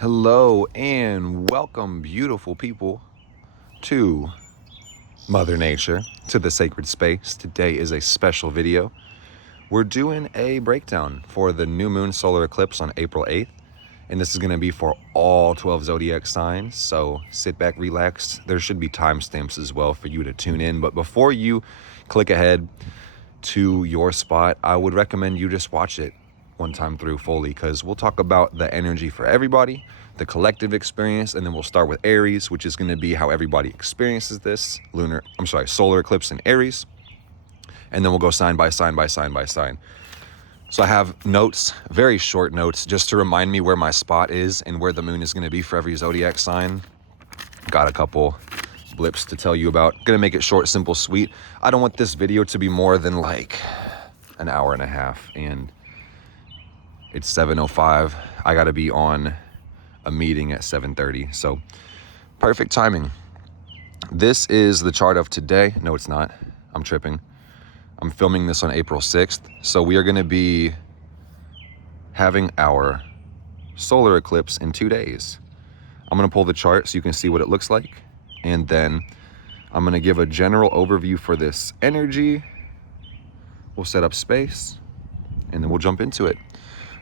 Hello and welcome, beautiful people, to Mother Nature, to the sacred space. Today is a special video. We're doing a breakdown for the new moon solar eclipse on April 8th, and this is going to be for all 12 zodiac signs. So sit back, relax. There should be timestamps as well for you to tune in. But before you click ahead to your spot, I would recommend you just watch it one time through fully, because we'll talk about the energy for everybody, the collective experience, and then we'll start with Aries, which is going to be how everybody experiences this solar eclipse in Aries, and then we'll go sign by sign by sign by sign. So I have notes, very short notes, just to remind me where my spot is and where the moon is going to be for every zodiac sign. Got a couple blips to tell you about. Gonna make it short, simple, sweet. I don't want this video to be more than like an hour and a half, and it's 7:05. I gotta be on a meeting at 7:30, so perfect timing. This is the chart of today. No, it's not. I'm tripping. I'm filming this on April 6th, so we are gonna be having our solar eclipse in 2 days. I'm gonna pull the chart so you can see what it looks like, and then I'm gonna give a general overview for this energy. We'll set up space, and then we'll jump into it.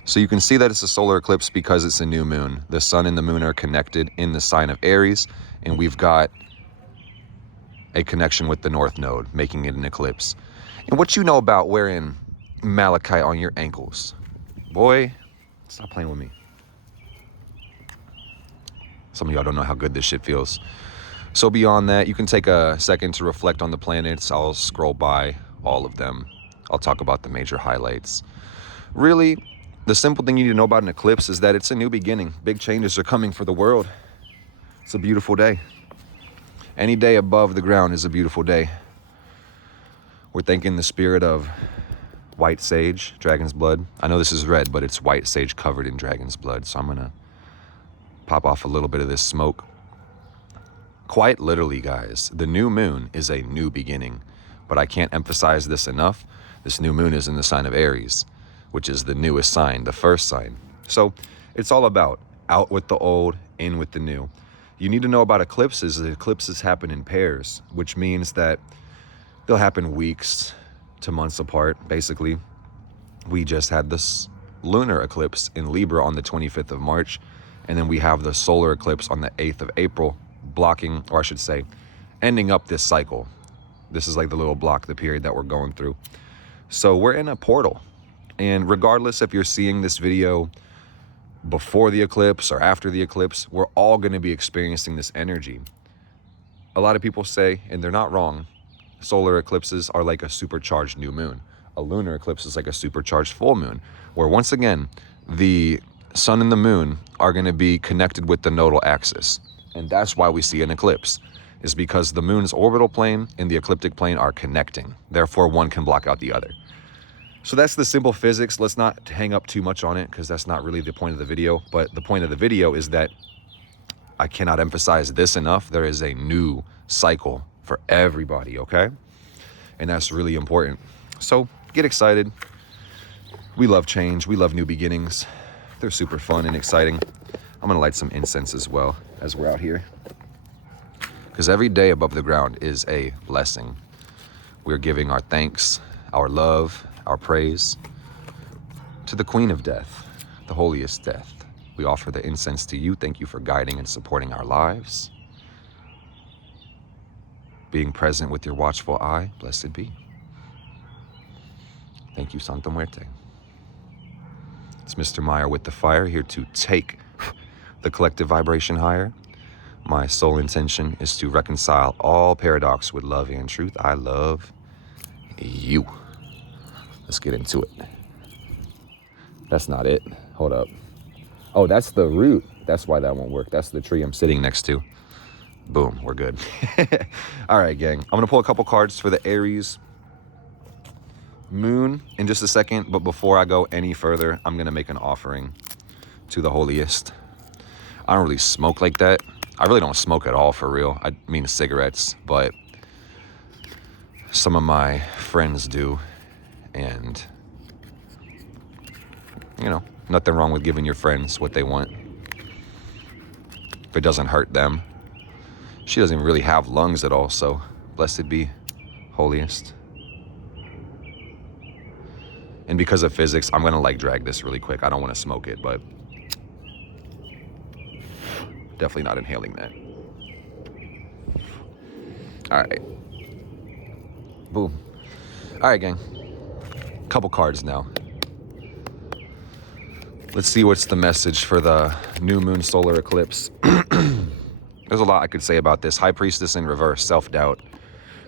So you can see that it's a solar eclipse because it's a new moon. The sun and the moon are connected in the sign of Aries, and we've got a connection with the North Node, making it an eclipse. And what you know about wearing malachite on your ankles? Boy, stop playing with me. Some of y'all don't know how good this shit feels. So beyond that, you can take a second to reflect on the planets. I'll scroll by all of them. I'll talk about the major highlights. Really, the simple thing you need to know about an eclipse is that it's a new beginning. Big changes are coming for the world. It's a beautiful day. Any day above the ground is a beautiful day. We're thanking the spirit of white sage, dragon's blood. I know this is red, but it's white sage covered in dragon's blood. So I'm gonna pop off a little bit of this smoke. Quite literally, guys, the new moon is a new beginning. But I can't emphasize this enough. This new moon is in the sign of Aries, which is the newest sign, the first sign. So it's all about out with the old, in with the new. You need to know about eclipses. The eclipses happen in pairs, which means that they'll happen weeks to months apart. Basically, we just had this lunar eclipse in Libra on the 25th of March, and then we have the solar eclipse on the 8th of April, blocking, or I should say, ending up this cycle. This is like the little block, the period that we're going through. So we're in a portal. And regardless if you're seeing this video before the eclipse or after the eclipse, we're all going to be experiencing this energy. A lot of people say, and they're not wrong, solar eclipses are like a supercharged new moon. A lunar eclipse is like a supercharged full moon, where once again, the sun and the moon are going to be connected with the nodal axis. And that's why we see an eclipse, is because the moon's orbital plane and the ecliptic plane are connecting. Therefore, one can block out the other. So that's the simple physics. Let's not hang up too much on it, because that's not really the point of the video. But the point of the video is that I cannot emphasize this enough. There is a new cycle for everybody, okay? And that's really important. So get excited. We love change. We love new beginnings. They're super fun and exciting. I'm gonna light some incense as well as we're out here, because every day above the ground is a blessing. We're giving our thanks, our love, our praise to the Queen of Death, the holiest death. We offer the incense to you. Thank you for guiding and supporting our lives. Being present with your watchful eye, blessed be. Thank you, Santa Muerte. It's Mr. Meyer with the fire, here to take the collective vibration higher. My sole intention is to reconcile all paradox with love and truth. I love you. Let's get into it. That's not it. Hold up. Oh, that's the root. That's why that won't work. That's the tree I'm sitting next to. Boom, we're good. All right, gang. I'm gonna pull a couple cards for the Aries moon in just a second, but before I go any further, I'm gonna make an offering to the holiest. I don't really smoke like that. I really don't smoke at all, for real. I mean cigarettes, but some of my friends do. And, you know, nothing wrong with giving your friends what they want. if it doesn't hurt them. She doesn't even really have lungs at all, so blessed be holiest. And because of physics, I'm gonna like drag this really quick. I don't want to smoke it, but definitely not inhaling that. All right. Boom. All right, gang. Couple cards now. Let's see what's the message for the new moon solar eclipse. There's a lot I could say about this. High Priestess in reverse, self-doubt.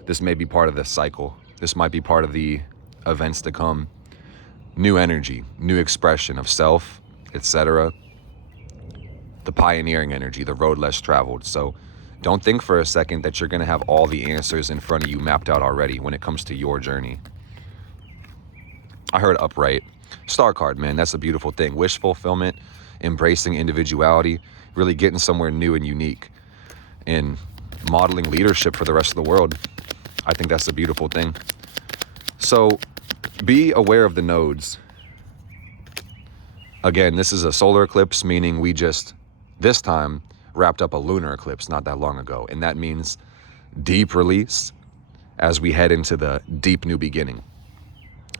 This may be part of the cycle. This might be part of the events to come. New energy, new expression of self, etc. The pioneering energy, the road less traveled. So don't think for a second that you're going to have all the answers in front of you mapped out already when it comes to your journey. I heard upright. Star card, man, that's a beautiful thing. Wish fulfillment, embracing individuality, really getting somewhere new and unique, and modeling leadership for the rest of the world. I think that's a beautiful thing. So be aware of the nodes. Again, this is a solar eclipse, meaning we just, this time, wrapped up a lunar eclipse not that long ago. And that means deep release as we head into the deep new beginning.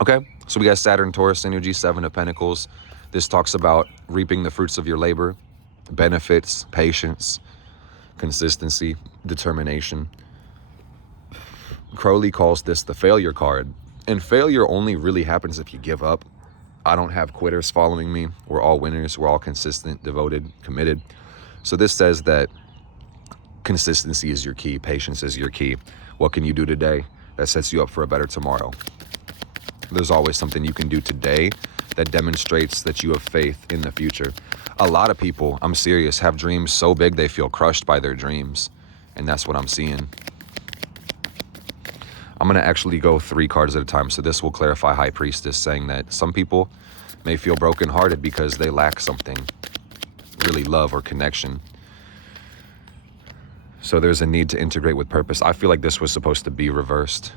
Okay, so we got Saturn, Taurus energy, 7 of Pentacles. This talks about reaping the fruits of your labor, benefits, patience, consistency, determination. Crowley calls this the failure card. And failure only really happens if you give up. I don't have quitters following me. We're all winners. We're all consistent, devoted, committed. So this says that consistency is your key. Patience is your key. What can you do today that sets you up for a better tomorrow? There's always something you can do today that demonstrates that you have faith in the future. A lot of people, I'm serious, have dreams so big they feel crushed by their dreams. And that's what I'm seeing. I'm going to actually go 3 cards at a time. So this will clarify High Priestess, saying that some people may feel brokenhearted because they lack something, really love or connection. So there's a need to integrate with purpose. I feel like this was supposed to be reversed.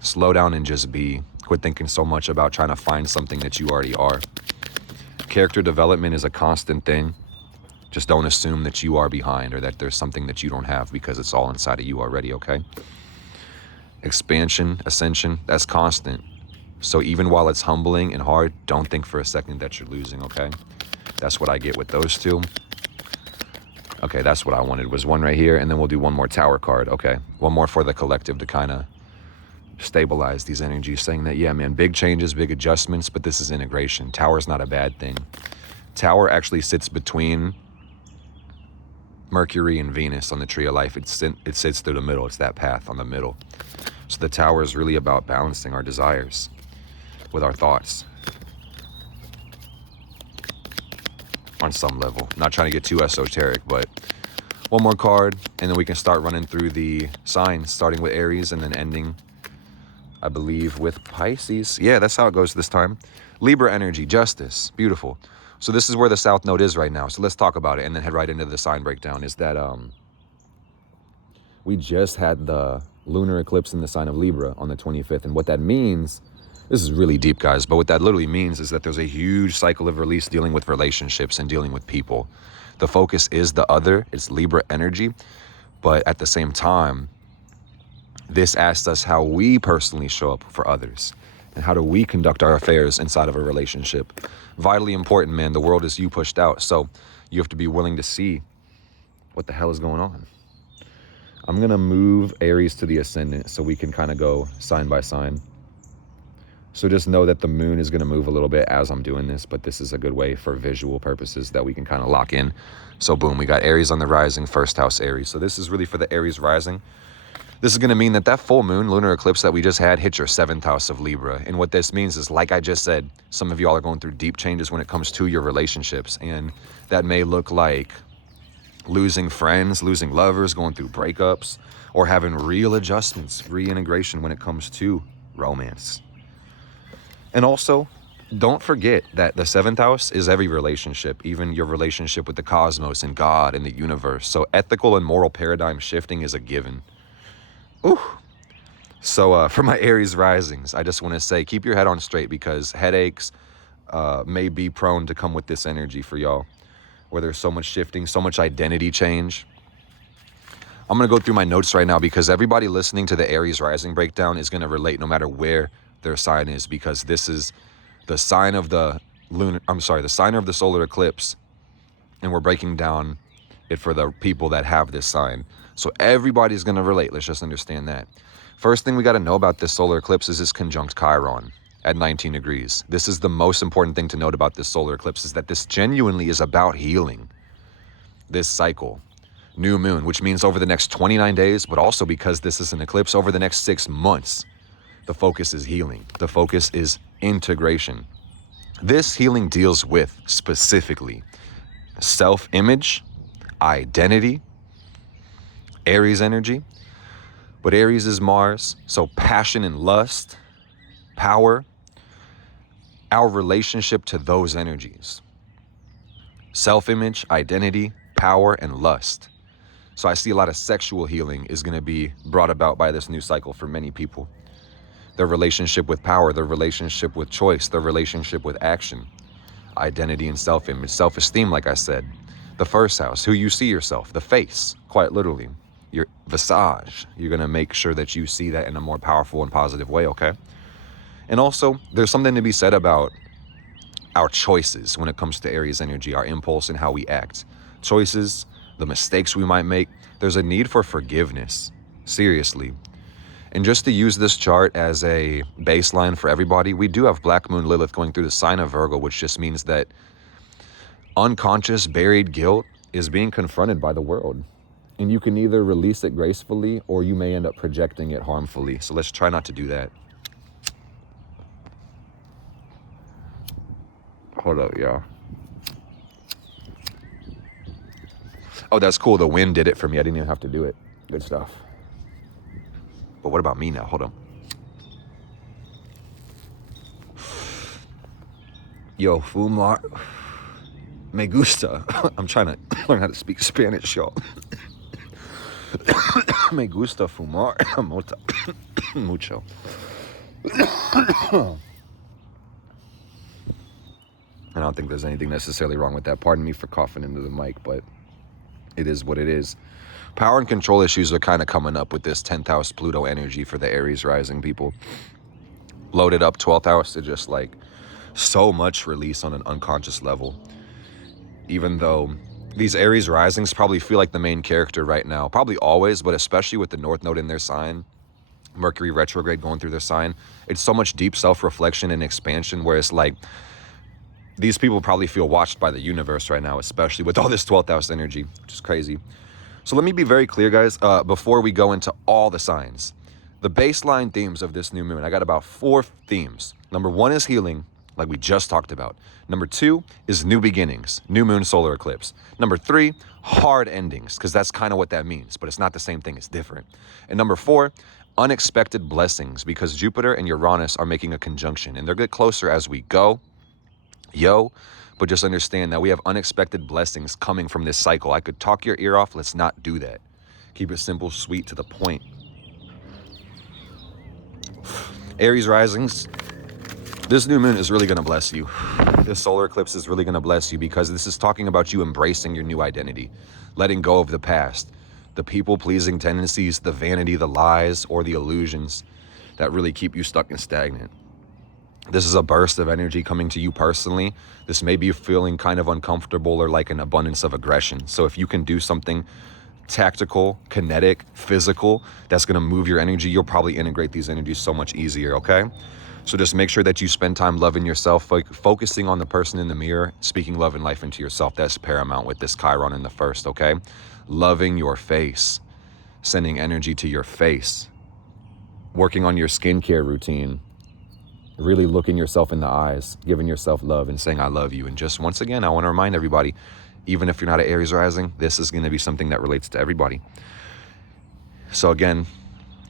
Slow down and just be. Quit thinking so much about trying to find something that you already are. Character development is a constant thing. Just don't assume that you are behind or that there's something that you don't have, because it's all inside of you already, okay? Expansion, ascension, that's constant. So even while it's humbling and hard, don't think for a second that you're losing, okay? That's what I get with those two. Okay, that's what I wanted, was one right here, and then we'll do one more Tower card. Okay, one more for the collective to kind of stabilize these energies, saying that, yeah, man, big changes, big adjustments, but this is integration. Tower's not a bad thing. Tower actually sits between Mercury and Venus on the tree of life. It sits through the middle. It's that path on the middle. So the Tower is really about balancing our desires with our thoughts on some level. Not trying to get too esoteric, but one more card, and then we can start running through the signs, starting with Aries and then ending, I believe, with Pisces. Yeah, that's how it goes this time. Libra energy, justice, beautiful. So this is where the South Node is right now. So let's talk about it and then head right into the sign breakdown. Is that we just had the lunar eclipse in the sign of Libra on the 25th. And what that means, this is really deep, guys, but what that literally means is that there's a huge cycle of release dealing with relationships and dealing with people. The focus is the other, it's Libra energy. But at the same time, this asks us how we personally show up for others. And how do we conduct our affairs inside of a relationship? Vitally important, man. The world is you pushed out. So you have to be willing to see what the hell is going on. I'm going to move Aries to the ascendant so we can kind of go sign by sign. So just know that the moon is going to move a little bit as I'm doing this, but this is a good way for visual purposes that we can kind of lock in. So boom, we got Aries on the rising, first house Aries. So this is really for the Aries rising. This is going to mean that that full moon lunar eclipse that we just had hit your 7th house of Libra. And what this means is, like I just said, some of y'all are going through deep changes when it comes to your relationships. And that may look like losing friends, losing lovers, going through breakups, or having real adjustments, reintegration when it comes to romance. And also, don't forget that the 7th house is every relationship, even your relationship with the cosmos and God and the universe. So ethical and moral paradigm shifting is a given. Ooh. So for my Aries risings, I just want to say, keep your head on straight, because headaches may be prone to come with this energy for y'all. where there's so much shifting, so much identity change. I'm going to go through my notes right now because everybody listening to the Aries rising breakdown is going to relate no matter where their sign is, because this is the sign of the the sign of the solar eclipse, and we're breaking down it for the people that have this sign. So everybody's going to relate. Let's just understand that. First thing we got to know about this solar eclipse is it's conjunct Chiron at 19 degrees. This is the most important thing to note about this solar eclipse, is that this genuinely is about healing this cycle. New moon, which means over the next 29 days, but also because this is an eclipse, over the next 6 months, the focus is healing. The focus is integration. This healing deals with specifically self-image, identity, Aries energy. But Aries is Mars, so passion and lust, power, our relationship to those energies. Self-image, identity, power, and lust. So I see a lot of sexual healing is going to be brought about by this new cycle for many people. Their relationship with power, their relationship with choice, their relationship with action, identity and self-image, self-esteem, like I said. The first house, who you see yourself, the face, quite literally, your visage. You're going to make sure that you see that in a more powerful and positive way, okay? And also, there's something to be said about our choices when it comes to Aries energy, our impulse and how we act. Choices, the mistakes we might make, there's a need for forgiveness, seriously. And just to use this chart as a baseline for everybody, we do have Black Moon Lilith going through the sign of Virgo, which just means that unconscious, buried guilt is being confronted by the world. And you can either release it gracefully or you may end up projecting it harmfully. So let's try not to do that. Hold up, y'all. Oh, that's cool. The wind did it for me. I didn't even have to do it. Good stuff. But what about me now? Hold on. Yo, fumar. Me gusta. I'm trying to learn how to speak Spanish, y'all. Me gusta fumar. Mucho. I don't think there's anything necessarily wrong with that. Pardon me for coughing into the mic, but it is what it is. Power and control issues are kind of coming up with this 10th house Pluto energy for the Aries rising people. Loaded up 12th house to just like so much release on an unconscious level. Even though these Aries risings probably feel like the main character right now, probably always, but especially with the North Node in their sign, Mercury retrograde going through their sign, it's so much deep self-reflection and expansion where it's like, these people probably feel watched by the universe right now, especially with all this 12th house energy, which is crazy. So let me be very clear, guys, before we go into all the signs. The baseline themes of this new moon, I got about 4 themes. Number 1 is healing, like we just talked about. Number 2 is new beginnings, new moon solar eclipse. Number 3, hard endings, because that's kind of what that means, but it's not the same thing, it's different. And number 4, unexpected blessings, because Jupiter and Uranus are making a conjunction, and they'll get closer as we go. But just understand that we have unexpected blessings coming from this cycle. I could talk your ear off. Let's not do that. Keep it simple, sweet, to the point. Aries risings, this new moon is really going to bless you. This solar eclipse is really going to bless you because this is talking about you embracing your new identity, letting go of the past, the people-pleasing tendencies, the vanity, the lies, or the illusions that really keep you stuck and stagnant. This is a burst of energy coming to you personally. This may be feeling kind of uncomfortable or like an abundance of aggression. So if you can do something tactical, kinetic, physical, that's going to move your energy, you'll probably integrate these energies so much easier, okay? So just make sure that you spend time loving yourself, focusing on the person in the mirror, speaking love and life into yourself. That's paramount with this Chiron in the first, okay? Loving your face, sending energy to your face, working on your skincare routine, really looking yourself in the eyes, giving yourself love and saying, I love you. And just once again, I want to remind everybody, even if you're not an Aries rising, this is going to be something that relates to everybody. So again,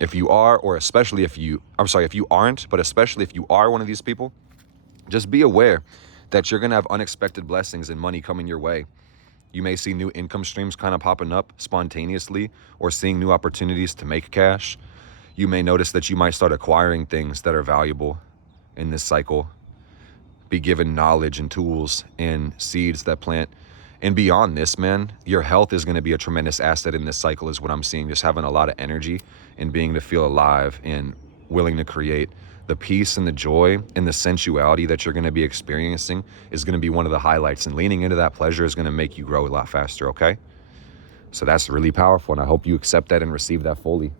if you are, or especially if you aren't, but especially if you are one of these people, just be aware that you're going to have unexpected blessings and money coming your way. You may see new income streams kind of popping up spontaneously or seeing new opportunities to make cash. You may notice that you might start acquiring things that are valuable in this cycle, be given knowledge and tools and seeds that plant And beyond this, man, your health is going to be a tremendous asset in this cycle is what I'm seeing. Just having a lot of energy and being to feel alive and willing to create. The peace and the joy and the sensuality that you're going to be experiencing is going to be one of the highlights. And leaning into that pleasure is going to make you grow a lot faster, okay? So that's really powerful. And I hope you accept that and receive that fully.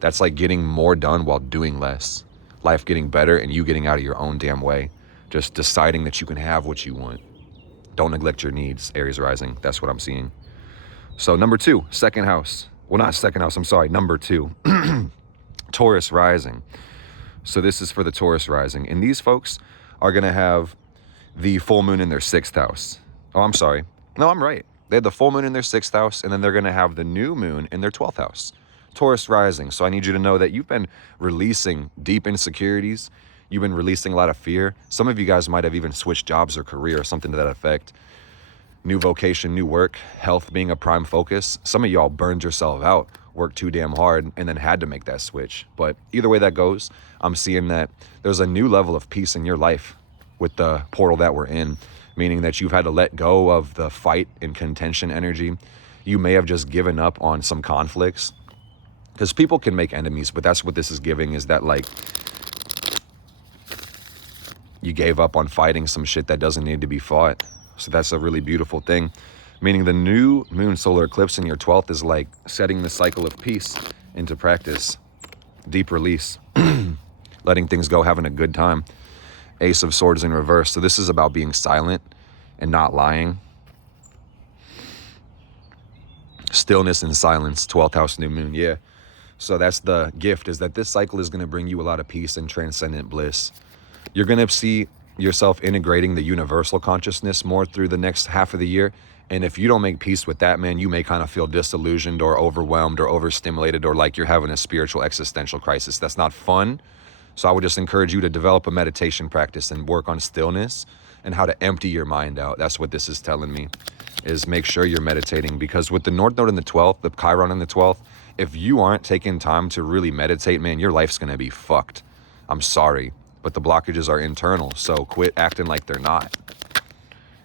That's like getting more done while doing less. Life getting better and you getting out of your own damn way. Just deciding that you can have what you want. Don't neglect your needs, Aries rising. That's what I'm seeing. So number 2, second house. Well, not second house, I'm sorry, number 2. Taurus rising. So this is for the Taurus rising. And these folks are going to have the full moon in their 6th house. Oh, I'm sorry. No, I'm right. They had the full moon in their 6th house, and then they're going to have the new moon in their 12th house. Taurus rising. So I need you to know that you've been releasing deep insecurities. You've been releasing a lot of fear. Some of you guys might have even switched jobs or career or something to that effect. New vocation, new work, health being a prime focus. Some of y'all burned yourself out, worked too damn hard, and then had to make that switch. But either way that goes, I'm seeing that there's a new level of peace in your life with the portal that we're in, meaning that you've had to let go of the fight and contention energy. You may have just given up on some conflicts, because people can make enemies, but that's what this is giving, is that like you gave up on fighting some shit that doesn't need to be fought. So that's a really beautiful thing. Meaning the new moon solar eclipse in your 12th is like setting the cycle of peace into practice. Deep release. Letting things go, having a good time. Ace of Swords in reverse. So this is about being silent and not lying. Stillness and silence. 12th house new moon. Yeah. So that's the gift, is that this cycle is going to bring you a lot of peace and transcendent bliss. You're going to see yourself integrating the universal consciousness more through the next half of the year. And if you don't make peace with that, man, you may kind of feel disillusioned or overwhelmed or overstimulated, or like you're having a spiritual existential crisis. That's not fun. So I would just encourage you to develop a meditation practice and work on stillness and how to empty your mind out. That's what this is telling me, is make sure you're meditating, because with the North Node in the 12th, the Chiron in the 12th, if you aren't taking time to really meditate, man, your life's going to be fucked. I'm sorry, but the blockages are internal. So quit acting like they're not.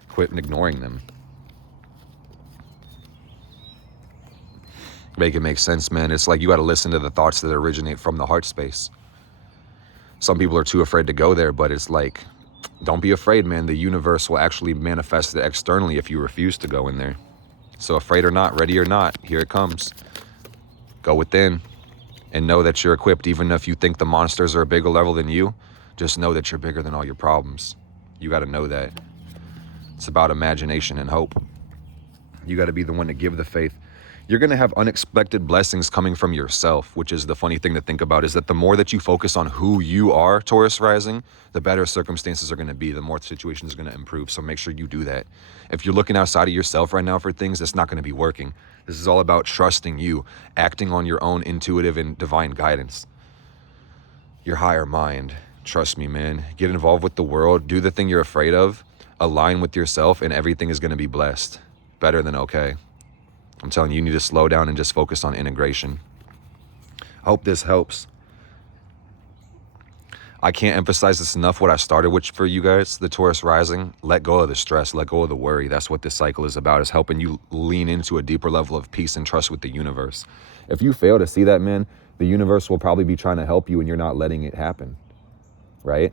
Quit ignoring them. Make it make sense, man. It's like you got to listen to the thoughts that originate from the heart space. Some people are too afraid to go there, but it's like, don't be afraid, man. The universe will actually manifest it externally if you refuse to go in there. So afraid or not, ready or not, here it comes. Go within and know that you're equipped. Even if you think the monsters are a bigger level than you, just know that you're bigger than all your problems. You got to know that. It's about imagination and hope. You got to be the one to give the faith. You're going to have unexpected blessings coming from yourself, which is the funny thing to think about, is that the more that you focus on who you are, Taurus rising, the better circumstances are going to be, the more the situation is going to improve. So make sure you do that. If you're looking outside of yourself right now for things, that's not going to be working. This is all about trusting you, acting on your own intuitive and divine guidance. Your higher mind. Trust me, man. Get involved with the world. Do the thing you're afraid of. Align with yourself, and everything is going to be blessed. Better than okay. I'm telling you, you need to slow down and just focus on integration. I hope this helps. I can't emphasize this enough, what I started with for you guys, the Taurus rising. Let go of the stress, let go of the worry. That's what this cycle is about, is helping you lean into a deeper level of peace and trust with the universe. If you fail to see that, man, the universe will probably be trying to help you and you're not letting it happen, right?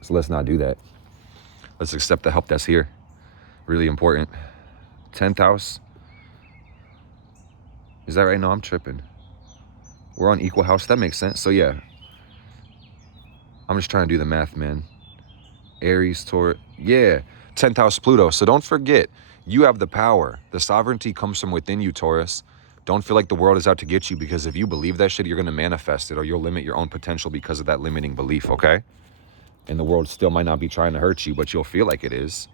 So let's not do that. Let's accept the help that's here. Really important. 10th house. Is that right? No, I'm tripping. We're on equal house. That makes sense. So yeah, I'm just trying to do the math, man. Aries, Taurus. Yeah, 10th house Pluto. So don't forget, you have the power. The sovereignty comes from within you, Taurus. Don't feel like the world is out to get you, because if you believe that shit, you're going to manifest it, or you'll limit your own potential because of that limiting belief, okay? And the world still might not be trying to hurt you, but you'll feel like it is.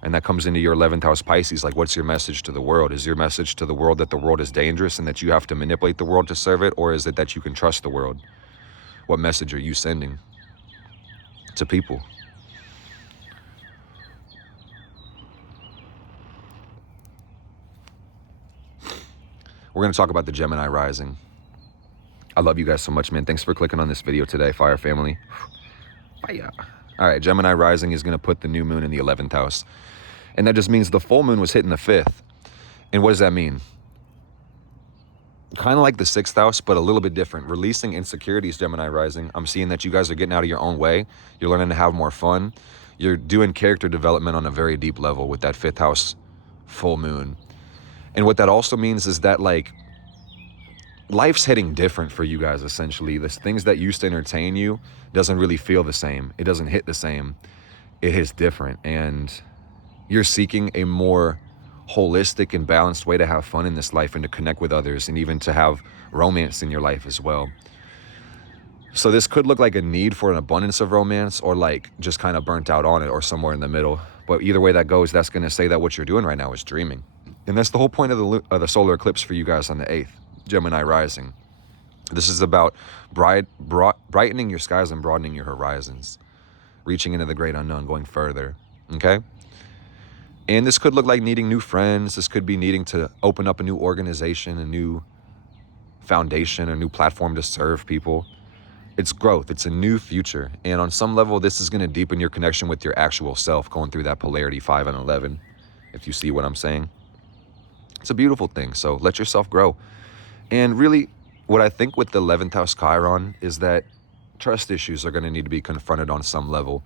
And that comes into your 11th house Pisces. Like, what's your message to the world? Is your message to the world that the world is dangerous and that you have to manipulate the world to serve it? Or is it that you can trust the world? What message are you sending to people? We're going to talk about the Gemini rising. I love you guys so much, man. Thanks for clicking on this video today, Fire Family. Fire. All right, Gemini rising is going to put the new moon in the 11th house. And that just means the full moon was hit in the 5th. And what does that mean? Kind of like the 6th house, but a little bit different. Releasing insecurities, Gemini rising. I'm seeing that you guys are getting out of your own way. You're learning to have more fun. You're doing character development on a very deep level with that 5th house full moon. And what that also means is that, like, life's hitting different for you guys, essentially. The things that used to entertain you doesn't really feel the same. It doesn't hit the same. It hits different. And you're seeking a more holistic and balanced way to have fun in this life and to connect with others and even to have romance in your life as well. So this could look like a need for an abundance of romance, or like just kind of burnt out on it, or somewhere in the middle. But either way that goes, that's going to say that what you're doing right now is dreaming. And that's the whole point of the solar eclipse for you guys on the 8th, Gemini rising. This is about brightening your skies and broadening your horizons, reaching into the great unknown, going further, okay? And this could look like needing new friends. This could be needing to open up a new organization, a new foundation, a new platform to serve people. It's growth. It's a new future. And on some level, this is going to deepen your connection with your actual self, going through that polarity 5 and 11, if you see what I'm saying. It's a beautiful thing. So let yourself grow. And really, what I think with the 11th house Chiron is that trust issues are going to need to be confronted on some level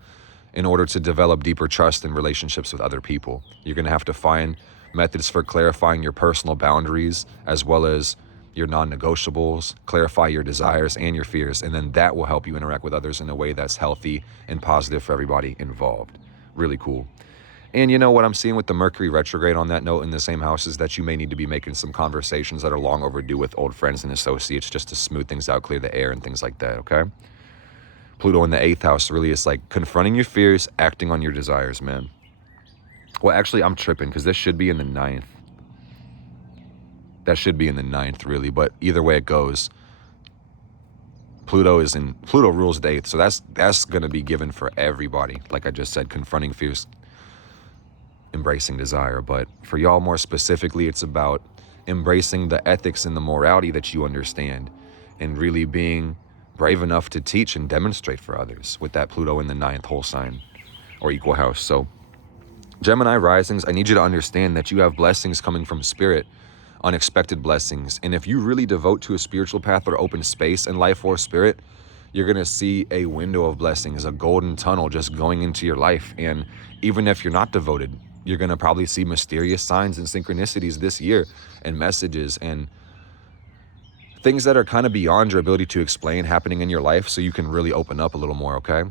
in order to develop deeper trust in relationships with other people. You're going to have to find methods for clarifying your personal boundaries as well as your non-negotiables, clarify your desires and your fears, and then that will help you interact with others in a way that's healthy and positive for everybody involved. Really cool. And you know what I'm seeing with the Mercury retrograde on that note in the same house is that you may need to be making some conversations that are long overdue with old friends and associates just to smooth things out, clear the air and things like that, okay? Pluto in the 8th house really is like confronting your fears, acting on your desires, man. Well, actually, I'm tripping because this should be in the 9th. That should be in the 9th, really. But either way it goes, Pluto rules the 8th. So that's going to be given for everybody. Like I just said, confronting fears, embracing desire. But for y'all more specifically, it's about embracing the ethics and the morality that you understand and really being brave enough to teach and demonstrate for others with that Pluto in the 9th whole sign or equal house. So Gemini risings, I need you to understand that you have blessings coming from spirit, unexpected blessings. And if you really devote to a spiritual path or open space in life or spirit, you're going to see a window of blessings, a golden tunnel just going into your life. And even if you're not devoted, you're going to probably see mysterious signs and synchronicities this year and messages and things that are kind of beyond your ability to explain happening in your life, so you can really open up a little more, okay?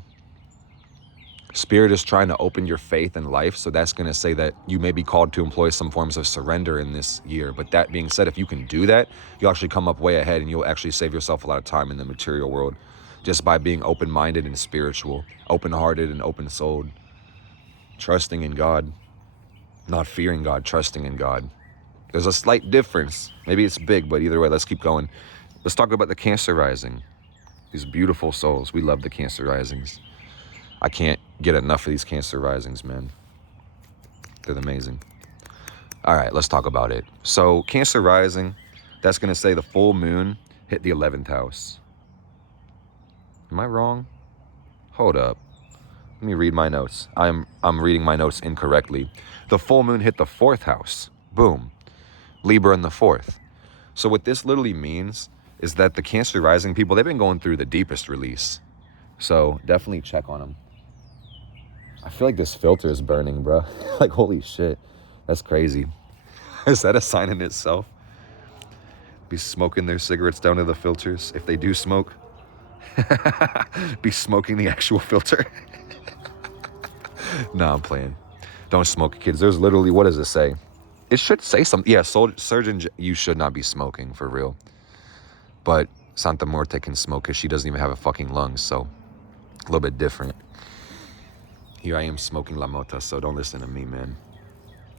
Spirit is trying to open your faith in life, so that's going to say that you may be called to employ some forms of surrender in this year. But that being said, if you can do that, you'll actually come up way ahead and you'll actually save yourself a lot of time in the material world just by being open-minded and spiritual, open-hearted and open-souled, trusting in God, not fearing God, trusting in God. There's a slight difference. Maybe it's big, but either way, let's keep going. Let's talk about the Cancer rising. These beautiful souls. We love the Cancer risings. I can't get enough of these Cancer risings, man. They're amazing. All right, let's talk about it. So Cancer rising, that's going to say the full moon hit the 11th house. Am I wrong? Hold up. Let me read my notes. I'm reading my notes incorrectly. The full moon hit the 4th house. Boom. Libra in the 4th. So what this literally means is that the Cancer rising people, they've been going through the deepest release. So definitely check on them. I feel like this filter is burning, bro. Like, holy shit. That's crazy. Is that a sign in itself? Be smoking their cigarettes down to the filters. If they do smoke, be smoking the actual filter. Nah, I'm playing. Don't smoke, kids. There's literally, what does it say? It should say something. Yeah, surgeon, you should not be smoking, for real. But Santa Muerte can smoke because she doesn't even have a fucking lungs, so a little bit different. Here I am smoking La Mota, so don't listen to me, man.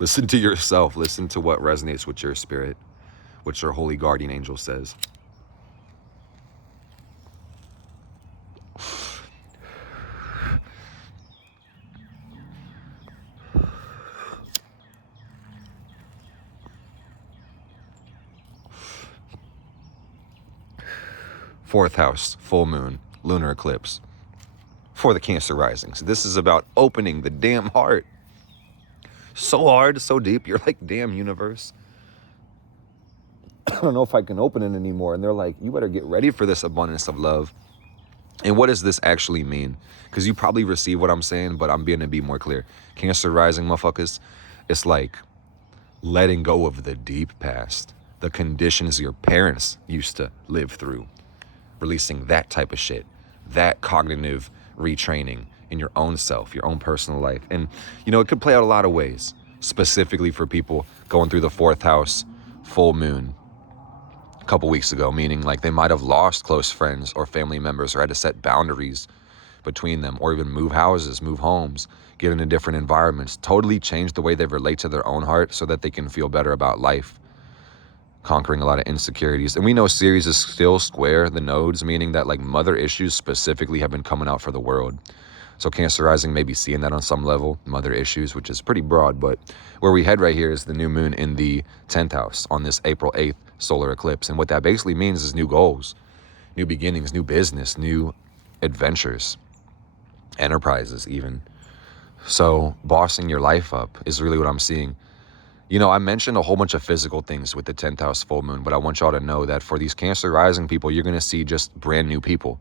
Listen to yourself. Listen to what resonates with your spirit, what your holy guardian angel says. Fourth house, full moon, lunar eclipse. for the Cancer risings. This is about opening the damn heart. So hard, so deep. You're like, damn, universe. I don't know if I can open it anymore. And they're like, you better get ready for this abundance of love. And what does this actually mean? Because you probably receive what I'm saying, but I'm going to be more clear. Cancer rising, motherfuckers, it's like letting go of the deep past, the conditions your parents used to live through, releasing that type of shit, that cognitive retraining in your own self, your own personal life. And, you know, it could play out a lot of ways, specifically for people going through the 4th house full moon a couple weeks ago, meaning like they might have lost close friends or family members or had to set boundaries between them, or even move houses, move homes, get into different environments, totally change the way they relate to their own heart so that they can feel better about life, conquering a lot of insecurities. And we know Ceres is still square the nodes, meaning that like mother issues specifically have been coming out for the world. So Cancer rising may be seeing that on some level, mother issues, which is pretty broad, but where we head right here is the new moon in the 10th house on this April 8th solar eclipse. And what that basically means is new goals, new beginnings, new business, new adventures, enterprises even. So bossing your life up is really what I'm seeing. You know, I mentioned a whole bunch of physical things with the 10th house full moon, but I want y'all to know that for these Cancer rising people, you're going to see just brand new people.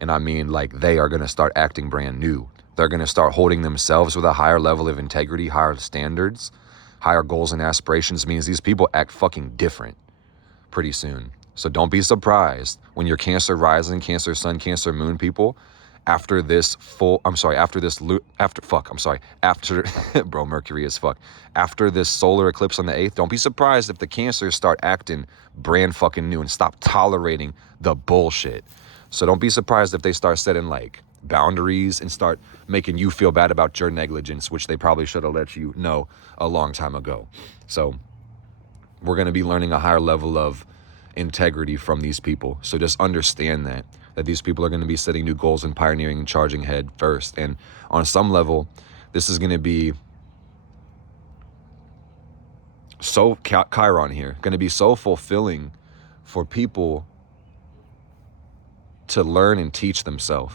And I mean, like, they are going to start acting brand new. They're going to start holding themselves with a higher level of integrity, higher standards, higher goals and aspirations. Means these people act fucking different pretty soon. So don't be surprised when your Cancer rising, Cancer sun, Cancer moon people, after this bro, Mercury is fuck. After this solar eclipse on the 8th, don't be surprised if the Cancers start acting brand fucking new and stop tolerating the bullshit. So don't be surprised if they start setting like boundaries and start making you feel bad about your negligence, which they probably should have let you know a long time ago. So we're going to be learning a higher level of integrity from these people. So just understand that these people are going to be setting new goals and pioneering and charging head first. And on some level, this is going to be so Chiron here, going to be so fulfilling for people to learn and teach themselves,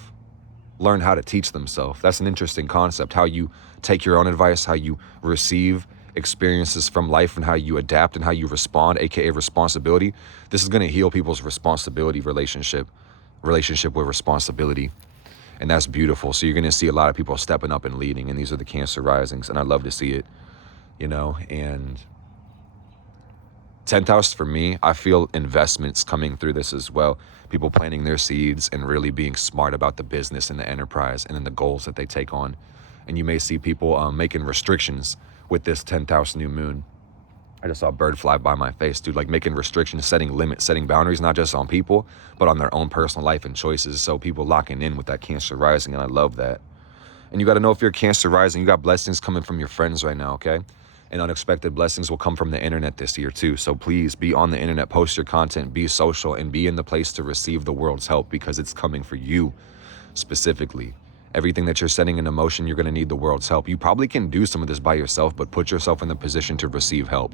learn how to teach themselves. That's an interesting concept, how you take your own advice, how you receive experiences from life, and how you adapt and how you respond, aka responsibility. This is going to heal people's responsibility relationship with responsibility. And that's beautiful. So you're going to see a lot of people stepping up and leading, and these are the Cancer risings, and I love to see it, you know. And 10th house for me, I feel investments coming through this as well. People planting their seeds and really being smart about the business and the enterprise and then the goals that they take on. And you may see people making restrictions with this 10th house new moon. I just saw a bird fly by my face, dude, like making restrictions, setting limits, setting boundaries, not just on people, but on their own personal life and choices. So people locking in with that Cancer rising, and I love that. And you got to know, if you're Cancer rising, you got blessings coming from your friends right now, okay? And unexpected blessings will come from the internet this year too. So please be on the internet, post your content, be social, and be in the place to receive the world's help, because it's coming for you specifically. Everything that you're setting into motion, you're going to need the world's help. You probably can do some of this by yourself, but put yourself in the position to receive help,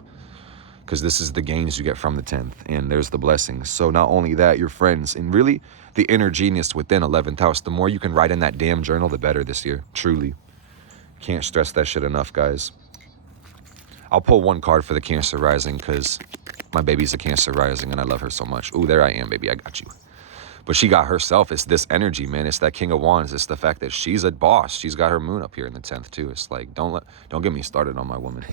because this is the gains you get from the 10th, and there's the blessings. So not only that, your friends, and really the inner genius within 11th house, the more you can write in that damn journal, the better this year. Truly. Can't stress that shit enough, guys. I'll pull one card for the Cancer rising because my baby's a Cancer rising and I love her so much. Ooh, there I am, baby. I got you. But she got herself. It's this energy, man. It's that King of Wands. It's the fact that she's a boss. She's got her moon up here in the 10th too. It's like, don't get me started on my woman.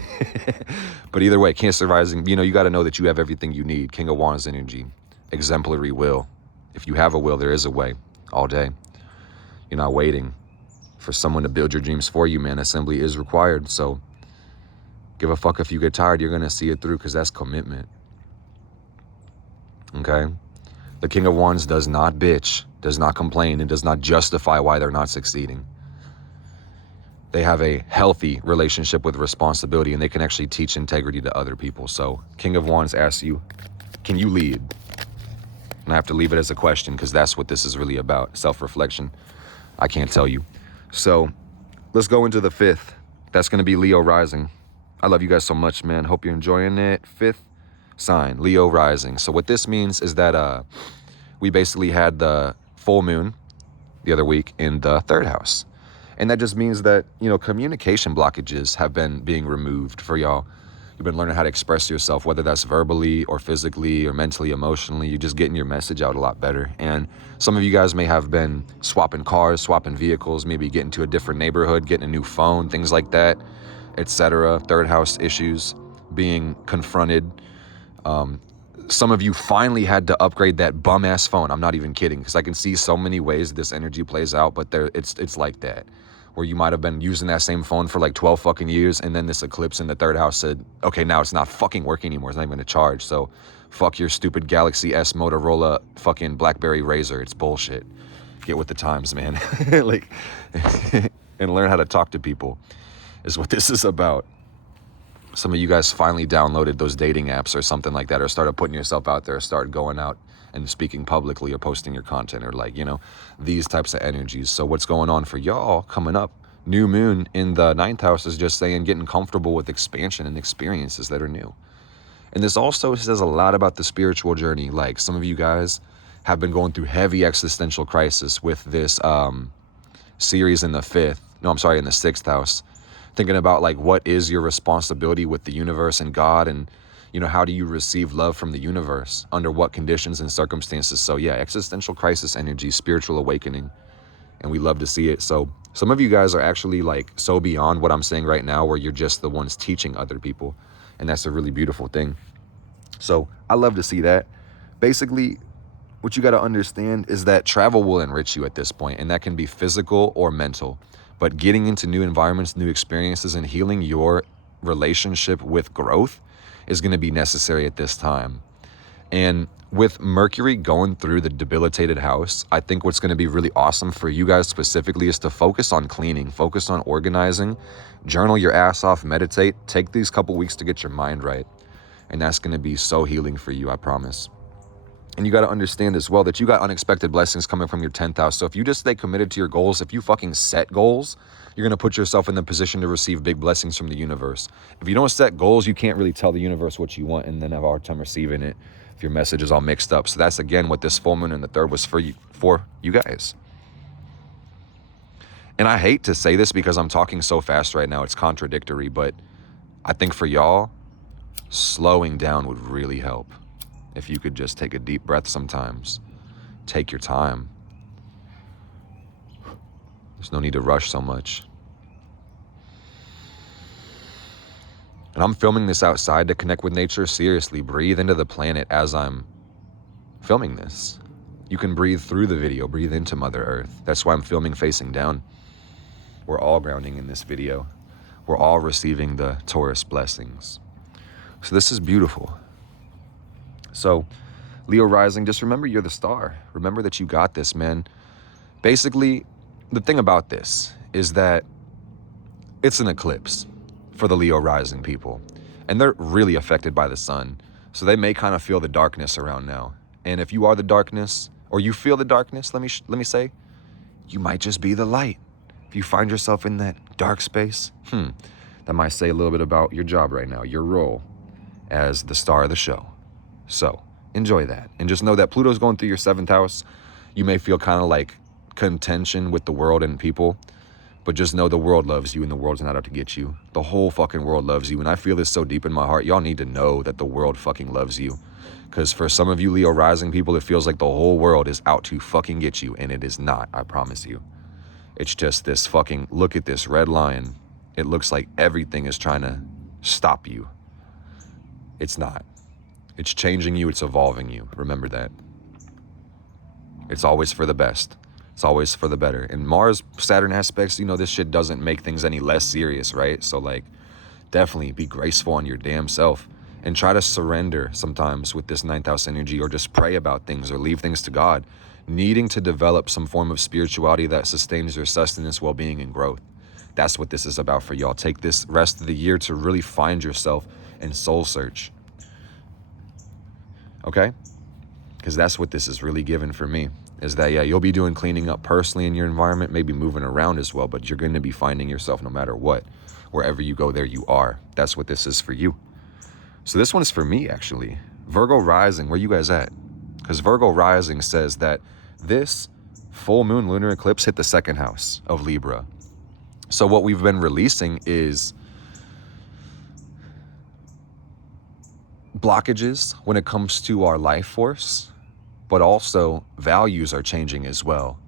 But either way, Cancer rising, you know, you got to know that you have everything you need. King of Wands energy, exemplary will. If you have a will, there is a way. All day. You're not waiting for someone to build your dreams for you, man. Assembly is required. So give a fuck if you get tired. You're going to see it through, because that's commitment. Okay? The King of Wands does not bitch, does not complain, and does not justify why they're not succeeding. They have a healthy relationship with responsibility, and they can actually teach integrity to other people. So King of Wands asks you, can you lead? And I have to leave it as a question, because that's what this is really about, self-reflection. I can't tell you. So let's go into the 5th. That's going to be Leo rising. I love you guys so much, man. Hope you're enjoying it. 5th sign, Leo rising. So what this means is that we basically had the full moon the other week in the 3rd house. And that just means that, you know, communication blockages have been being removed for y'all. You've been learning how to express yourself, whether that's verbally or physically or mentally, emotionally. You're just getting your message out a lot better. And some of you guys may have been swapping cars, swapping vehicles, maybe getting to a different neighborhood, getting a new phone, things like that, etc. 3rd house issues being confronted. Some of you finally had to upgrade that bum-ass phone. I'm not even kidding, because I can see so many ways this energy plays out, but it's like that, where you might have been using that same phone for like 12 fucking years, and then this eclipse in the 3rd house said, okay, now it's not fucking working anymore. It's not even gonna charge. So fuck your stupid Galaxy S Motorola fucking BlackBerry Razr. It's bullshit. Get with the times, man. Like, and learn how to talk to people is what this is about. Some of you guys finally downloaded those dating apps or something like that, or started putting yourself out there, started going out and speaking publicly or posting your content, or like, you know, these types of energies. So what's going on for y'all coming up? New moon in the 9th house is just saying getting comfortable with expansion and experiences that are new. And this also says a lot about the spiritual journey. Like, some of you guys have been going through heavy existential crisis with this series in the 6th house. Thinking about like, what is your responsibility with the universe and God, and, you know, how do you receive love from the universe under what conditions and circumstances? So yeah, existential crisis energy, spiritual awakening, and we love to see it. So some of you guys are actually like so beyond what I'm saying right now, where you're just the ones teaching other people, and that's a really beautiful thing. So I love to see that. Basically, what you got to understand is that travel will enrich you at this point, and that can be physical or mental. But getting into new environments, new experiences, and healing your relationship with growth is going to be necessary at this time. And with Mercury going through the debilitated house, I think what's going to be really awesome for you guys specifically is to focus on cleaning, focus on organizing, journal your ass off, meditate, take these couple weeks to get your mind right. And that's going to be so healing for you, I promise. And you got to understand as well that you got unexpected blessings coming from your 10th house. So if you just stay committed to your goals, if you fucking set goals, you're going to put yourself in the position to receive big blessings from the universe. If you don't set goals, you can't really tell the universe what you want and then have a hard time receiving it if your message is all mixed up. So that's, again, what this full moon in the 3rd was for you guys. And I hate to say this because I'm talking so fast right now. It's contradictory, but I think for y'all, slowing down would really help. If you could just take a deep breath sometimes. Take your time. There's no need to rush so much. And I'm filming this outside to connect with nature. Seriously, breathe into the planet as I'm filming this. You can breathe through the video, breathe into Mother Earth. That's why I'm filming facing down. We're all grounding in this video. We're all receiving the Taurus blessings. So this is beautiful. So, Leo rising, just remember you're the star. Remember that you got this, man. Basically, the thing about this is that it's an eclipse for the Leo rising people. And they're really affected by the sun. So they may kind of feel the darkness around now. And if you are the darkness, or you feel the darkness, let me say, you might just be the light. If you find yourself in that dark space, that might say a little bit about your job right now, your role as the star of the show. So enjoy that. And just know that Pluto's going through your 7th house. You may feel kind of like contention with the world and people, but just know the world loves you and the world's not out to get you. The whole fucking world loves you. And I feel this so deep in my heart. Y'all need to know that the world fucking loves you. Because for some of you Leo rising people, it feels like the whole world is out to fucking get you. And it is not, I promise you. It's just this fucking, look at this red line. It looks like everything is trying to stop you. It's not. It's changing you, it's evolving you. Remember that. It's always for the best. It's always for the better. And Mars, Saturn aspects, you know, this shit doesn't make things any less serious, right? So like, definitely be graceful on your damn self and try to surrender sometimes with this 9th house energy, or just pray about things or leave things to God. Needing to develop some form of spirituality that sustains your sustenance, well-being, and growth. That's what this is about for y'all. Take this rest of the year to really find yourself and soul search. Okay? Because that's what this is really given for me, is that, yeah, you'll be doing cleaning up personally in your environment, maybe moving around as well, but you're going to be finding yourself no matter what. Wherever you go, there you are. That's what this is for you. So this one is for me, actually. Virgo rising, where you guys at? Because Virgo rising says that this full moon lunar eclipse hit the second house of Libra. So what we've been releasing is blockages when it comes to our life force, but also values are changing as well.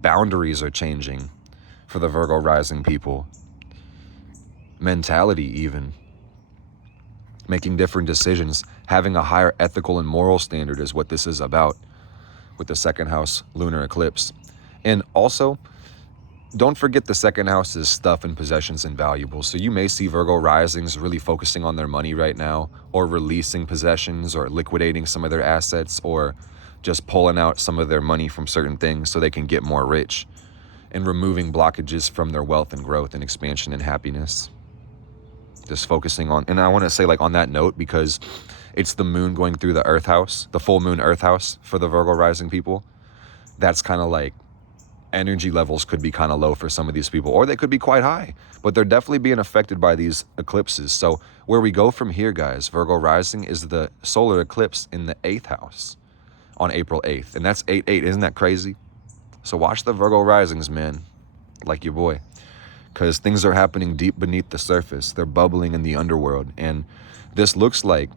Boundaries are changing for the Virgo rising people. Mentality even. Making different decisions, having a higher ethical and moral standard is what this is about with the second house lunar eclipse. And also, don't forget the second house is stuff and possessions and valuables. So you may see Virgo risings really focusing on their money right now, or releasing possessions, or liquidating some of their assets, or just pulling out some of their money from certain things so they can get more rich, and removing blockages from their wealth and growth and expansion and happiness. Just focusing on, and I want to say like on that note, because it's the moon going through the earth house, the full moon earth house for the Virgo rising people. That's kind of like energy levels could be kind of low for some of these people, or they could be quite high, but they're definitely being affected by these eclipses. So where we go from here, guys, Virgo rising is the solar eclipse in the 8th house on April 8th. And that's 8/8. Isn't that crazy? So watch the Virgo risings, man, like your boy, because things are happening deep beneath the surface. They're bubbling in the underworld. And this looks like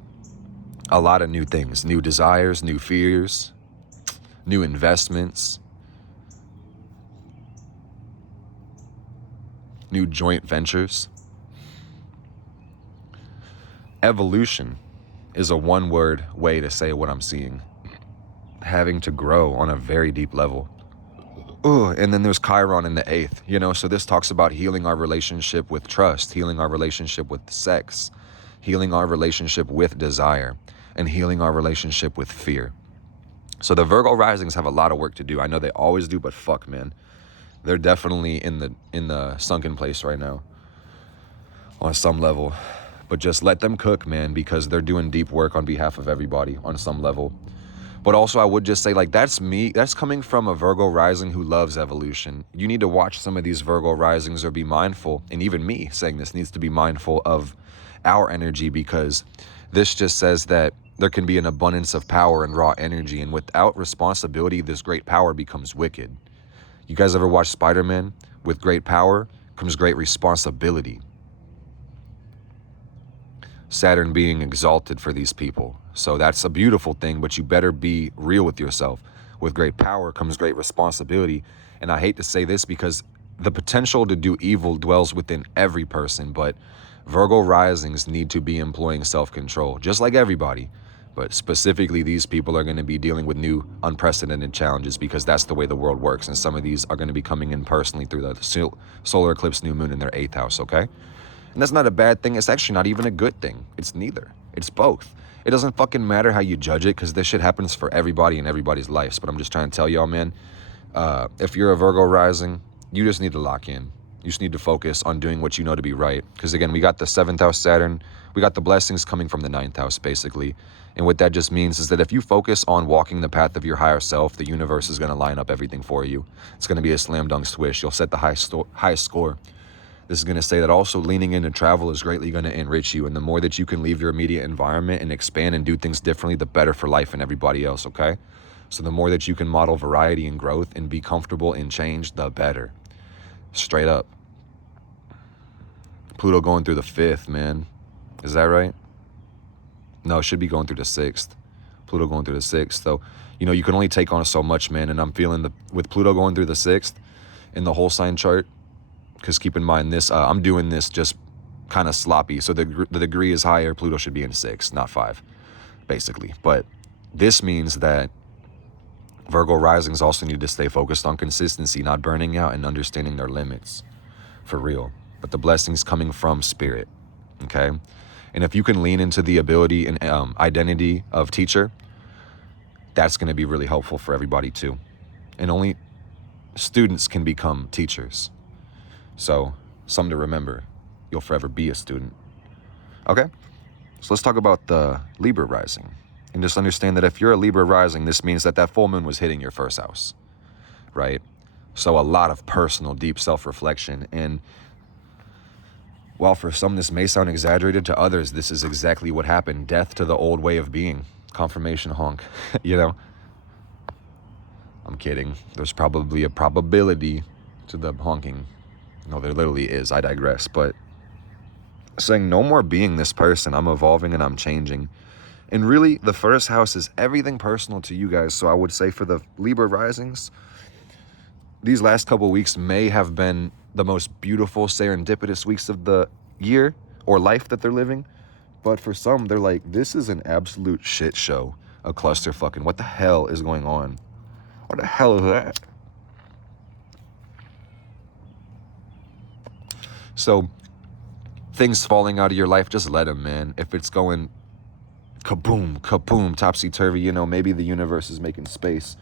a lot of new things, new desires, new fears, new investments, new joint ventures. Evolution is a one-word way to say what I'm seeing. Having to grow on a very deep level. Ooh, and then there's Chiron in the 8th, you know, so this talks about healing our relationship with trust, healing our relationship with sex, healing our relationship with desire, and healing our relationship with fear. So the Virgo risings have a lot of work to do. I know they always do, but fuck, man. They're definitely in the sunken place right now on some level. But just let them cook, man, because they're doing deep work on behalf of everybody on some level. But also, I would just say, like, that's me. That's coming from a Virgo rising who loves evolution. You need to watch some of these Virgo risings or be mindful. And even me saying this needs to be mindful of our energy, because this just says that there can be an abundance of power and raw energy. And without responsibility, this great power becomes wicked. You guys ever watch Spider-Man? With great power comes great responsibility. Saturn being exalted for these people. So that's a beautiful thing, but you better be real with yourself. With great power comes great responsibility. And I hate to say this because the potential to do evil dwells within every person, but Virgo risings need to be employing self-control, just like everybody. But specifically, these people are going to be dealing with new unprecedented challenges because that's the way the world works. And some of these are going to be coming in personally through the solar eclipse new moon in their 8th house, okay? And that's not a bad thing. It's actually not even a good thing. It's neither. It's both. It doesn't fucking matter how you judge it because this shit happens for everybody in everybody's lives. But I'm just trying to tell y'all, man, if you're a Virgo rising, you just need to lock in. You just need to focus on doing what you know to be right. Because again, we got the 7th house Saturn. We got the blessings coming from the 9th house, basically. And what that just means is that if you focus on walking the path of your higher self, the universe is going to line up everything for you. It's going to be a slam dunk swish. You'll set the highest score. This is going to say that also leaning into travel is greatly going to enrich you. And the more that you can leave your immediate environment and expand and do things differently, the better for life and everybody else, okay? So the more that you can model variety and growth and be comfortable in change, the better. Straight up. Pluto going through the 5th, man. Is that right? No, it should be going through the 6th. Pluto going through the 6th. So, you know, you can only take on so much, man. And I'm feeling with Pluto going through the 6th in the whole sign chart, because keep in mind this, I'm doing this just kind of sloppy. So the degree is higher. Pluto should be in 6, not 5, basically. But this means that Virgo risings also need to stay focused on consistency, not burning out, and understanding their limits for real. But the blessings coming from spirit, okay? And if you can lean into the ability and identity of teacher, that's going to be really helpful for everybody too. And only students can become teachers. So, something to remember. You'll forever be a student. Okay? So let's talk about the Libra rising. And just understand that if you're a Libra rising, this means that that full moon was hitting your 1st house, right? So a lot of personal, deep self-reflection. And while for some this may sound exaggerated, to others, this is exactly what happened. Death to the old way of being. Confirmation honk, you know? I'm kidding. There's probably a probability to the honking. No, there literally is. I digress. But saying no more being this person. I'm evolving and I'm changing. And really, the first house is everything personal to you guys. So I would say for the Libra risings, these last couple weeks may have been the most beautiful, serendipitous weeks of the year or life that they're living. But for some, they're like, this is an absolute shit show. A clusterfuck. And what the hell is going on? What the hell is that? So things falling out of your life, just let them, man. If it's going kaboom, kaboom, topsy-turvy, you know, maybe the universe is making space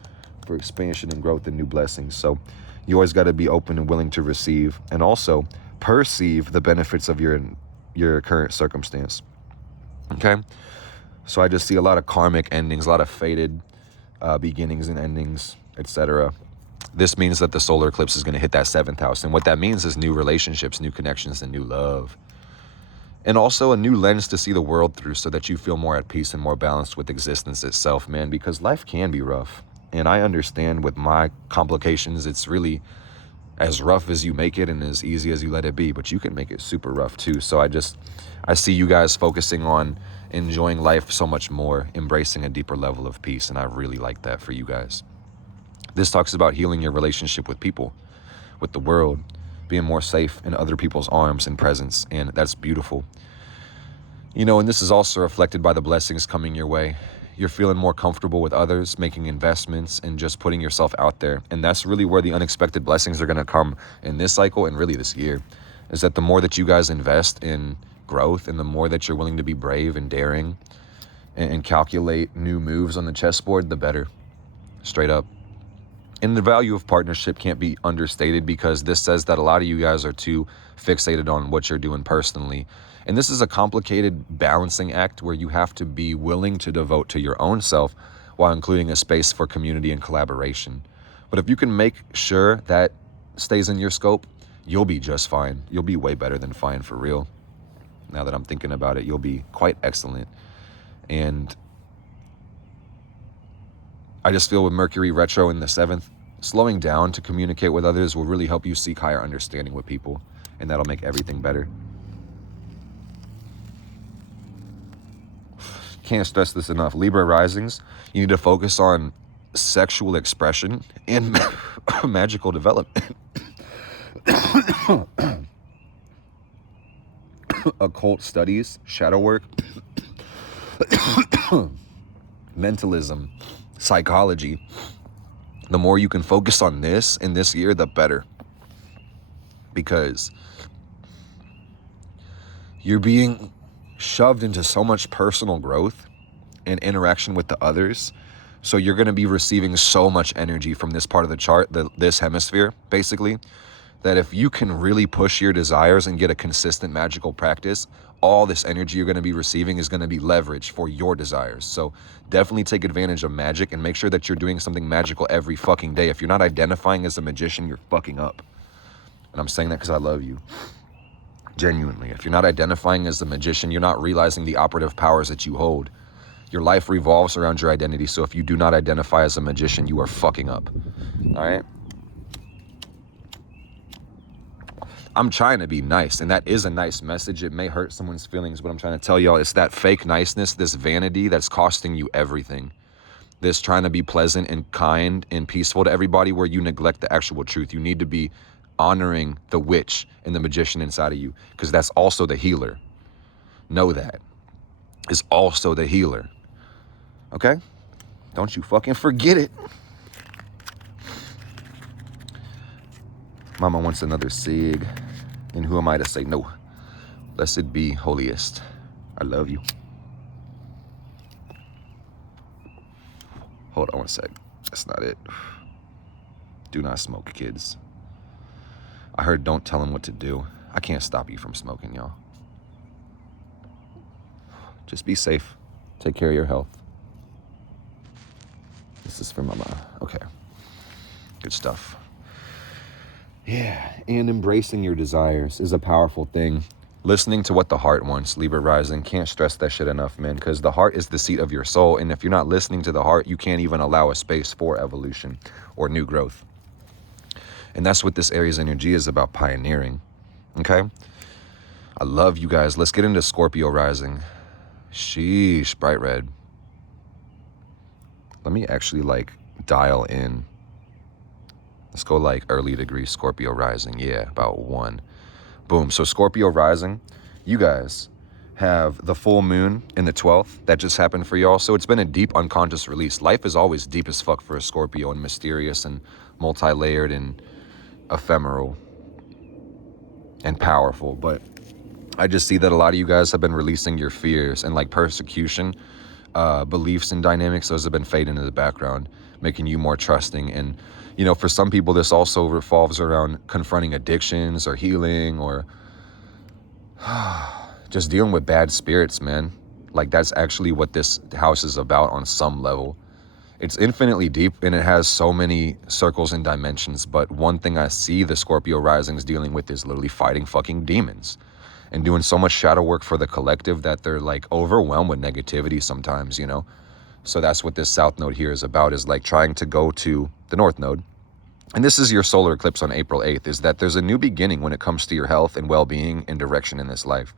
for expansion and growth and new blessings. So you always got to be open and willing to receive and also perceive the benefits of your current circumstance. Okay? So I just see a lot of karmic endings, a lot of fated beginnings and endings, etc. This means that the solar eclipse is going to hit that 7th house. And what that means is new relationships, new connections, and new love. And also a new lens to see the world through so that you feel more at peace and more balanced with existence itself, man, because life can be rough. And I understand with my complications, it's really as rough as you make it and as easy as you let it be, but you can make it super rough too. So I see you guys focusing on enjoying life so much more, embracing a deeper level of peace. And I really like that for you guys. This talks about healing your relationship with people, with the world, being more safe in other people's arms and presence. And that's beautiful. You know, and this is also reflected by the blessings coming your way. You're feeling more comfortable with others, making investments, and just putting yourself out there. And that's really where the unexpected blessings are going to come in this cycle and really this year, is that the more that you guys invest in growth and the more that you're willing to be brave and daring and calculate new moves on the chessboard, the better. Straight up. And the value of partnership can't be understated, because this says that a lot of you guys are too fixated on what you're doing personally. And this is a complicated balancing act where you have to be willing to devote to your own self while including a space for community and collaboration. But if you can make sure that stays in your scope, you'll be just fine. You'll be way better than fine, for real. Now that I'm thinking about it, you'll be quite excellent. And I just feel with Mercury retro in the 7th, slowing down to communicate with others will really help you seek higher understanding with people, and that'll make everything better. Can't stress this enough. Libra risings, you need to focus on sexual expression and magical development. Occult studies, shadow work, mentalism, psychology. The more you can focus on this in this year, the better. Because you're being shoved into so much personal growth and interaction with the others. So you're going to be receiving so much energy from this part of the chart, this hemisphere, basically, that if you can really push your desires and get a consistent magical practice, all this energy you're going to be receiving is going to be leverage for your desires. So definitely take advantage of magic and make sure that you're doing something magical every fucking day. If you're not identifying as a magician, you're fucking up. And I'm saying that because I love you. Genuinely. If you're not identifying as a magician, you're not realizing the operative powers that you hold. Your life revolves around your identity. So if you do not identify as a magician, you are fucking up. All right? I'm trying to be nice, and that is a nice message. It may hurt someone's feelings, but I'm trying to tell y'all, it's that fake niceness, this vanity that's costing you everything. This trying to be pleasant and kind and peaceful to everybody where you neglect the actual truth. You need to be honoring the witch and the magician inside of you, because that's also the healer. Know that. Is also the healer. Okay? Don't you fucking forget it. Mama wants another cig. And who am I to say no? Blessed be holiest. I love you. Hold on one sec. That's not it. Do not smoke, kids. I heard don't tell them what to do. I can't stop you from smoking, y'all. Just be safe. Take care of your health. This is for Mama. Okay. Good stuff. Yeah, and embracing your desires is a powerful thing. Listening to what the heart wants, Libra rising. Can't stress that shit enough, man, because the heart is the seat of your soul. And if you're not listening to the heart, you can't even allow a space for evolution or new growth. And that's what this Aries energy is about, pioneering. Okay? I love you guys. Let's get into Scorpio rising. Sheesh, bright red. Let me actually like dial in. Let's go like early degree Scorpio rising. Yeah, about 1. Boom. So Scorpio rising, you guys have the full moon in the 12th. That just happened for y'all. So it's been a deep unconscious release. Life is always deep as fuck for a Scorpio, and mysterious and multi-layered and ephemeral and powerful. But I just see that a lot of you guys have been releasing your fears and like persecution, beliefs and dynamics. Those have been fading into the background, making you more trusting. And, you know, for some people, this also revolves around confronting addictions or healing or just dealing with bad spirits, man. Like, that's actually what this house is about on some level. It's infinitely deep and it has so many circles and dimensions. But one thing I see the Scorpio rising is dealing with is literally fighting fucking demons and doing so much shadow work for the collective that they're like overwhelmed with negativity sometimes, you know? So that's what this South node here is about, is like trying to go to the North node. And this is your solar eclipse on April 8th, is that there's a new beginning when it comes to your health and well-being and direction in this life.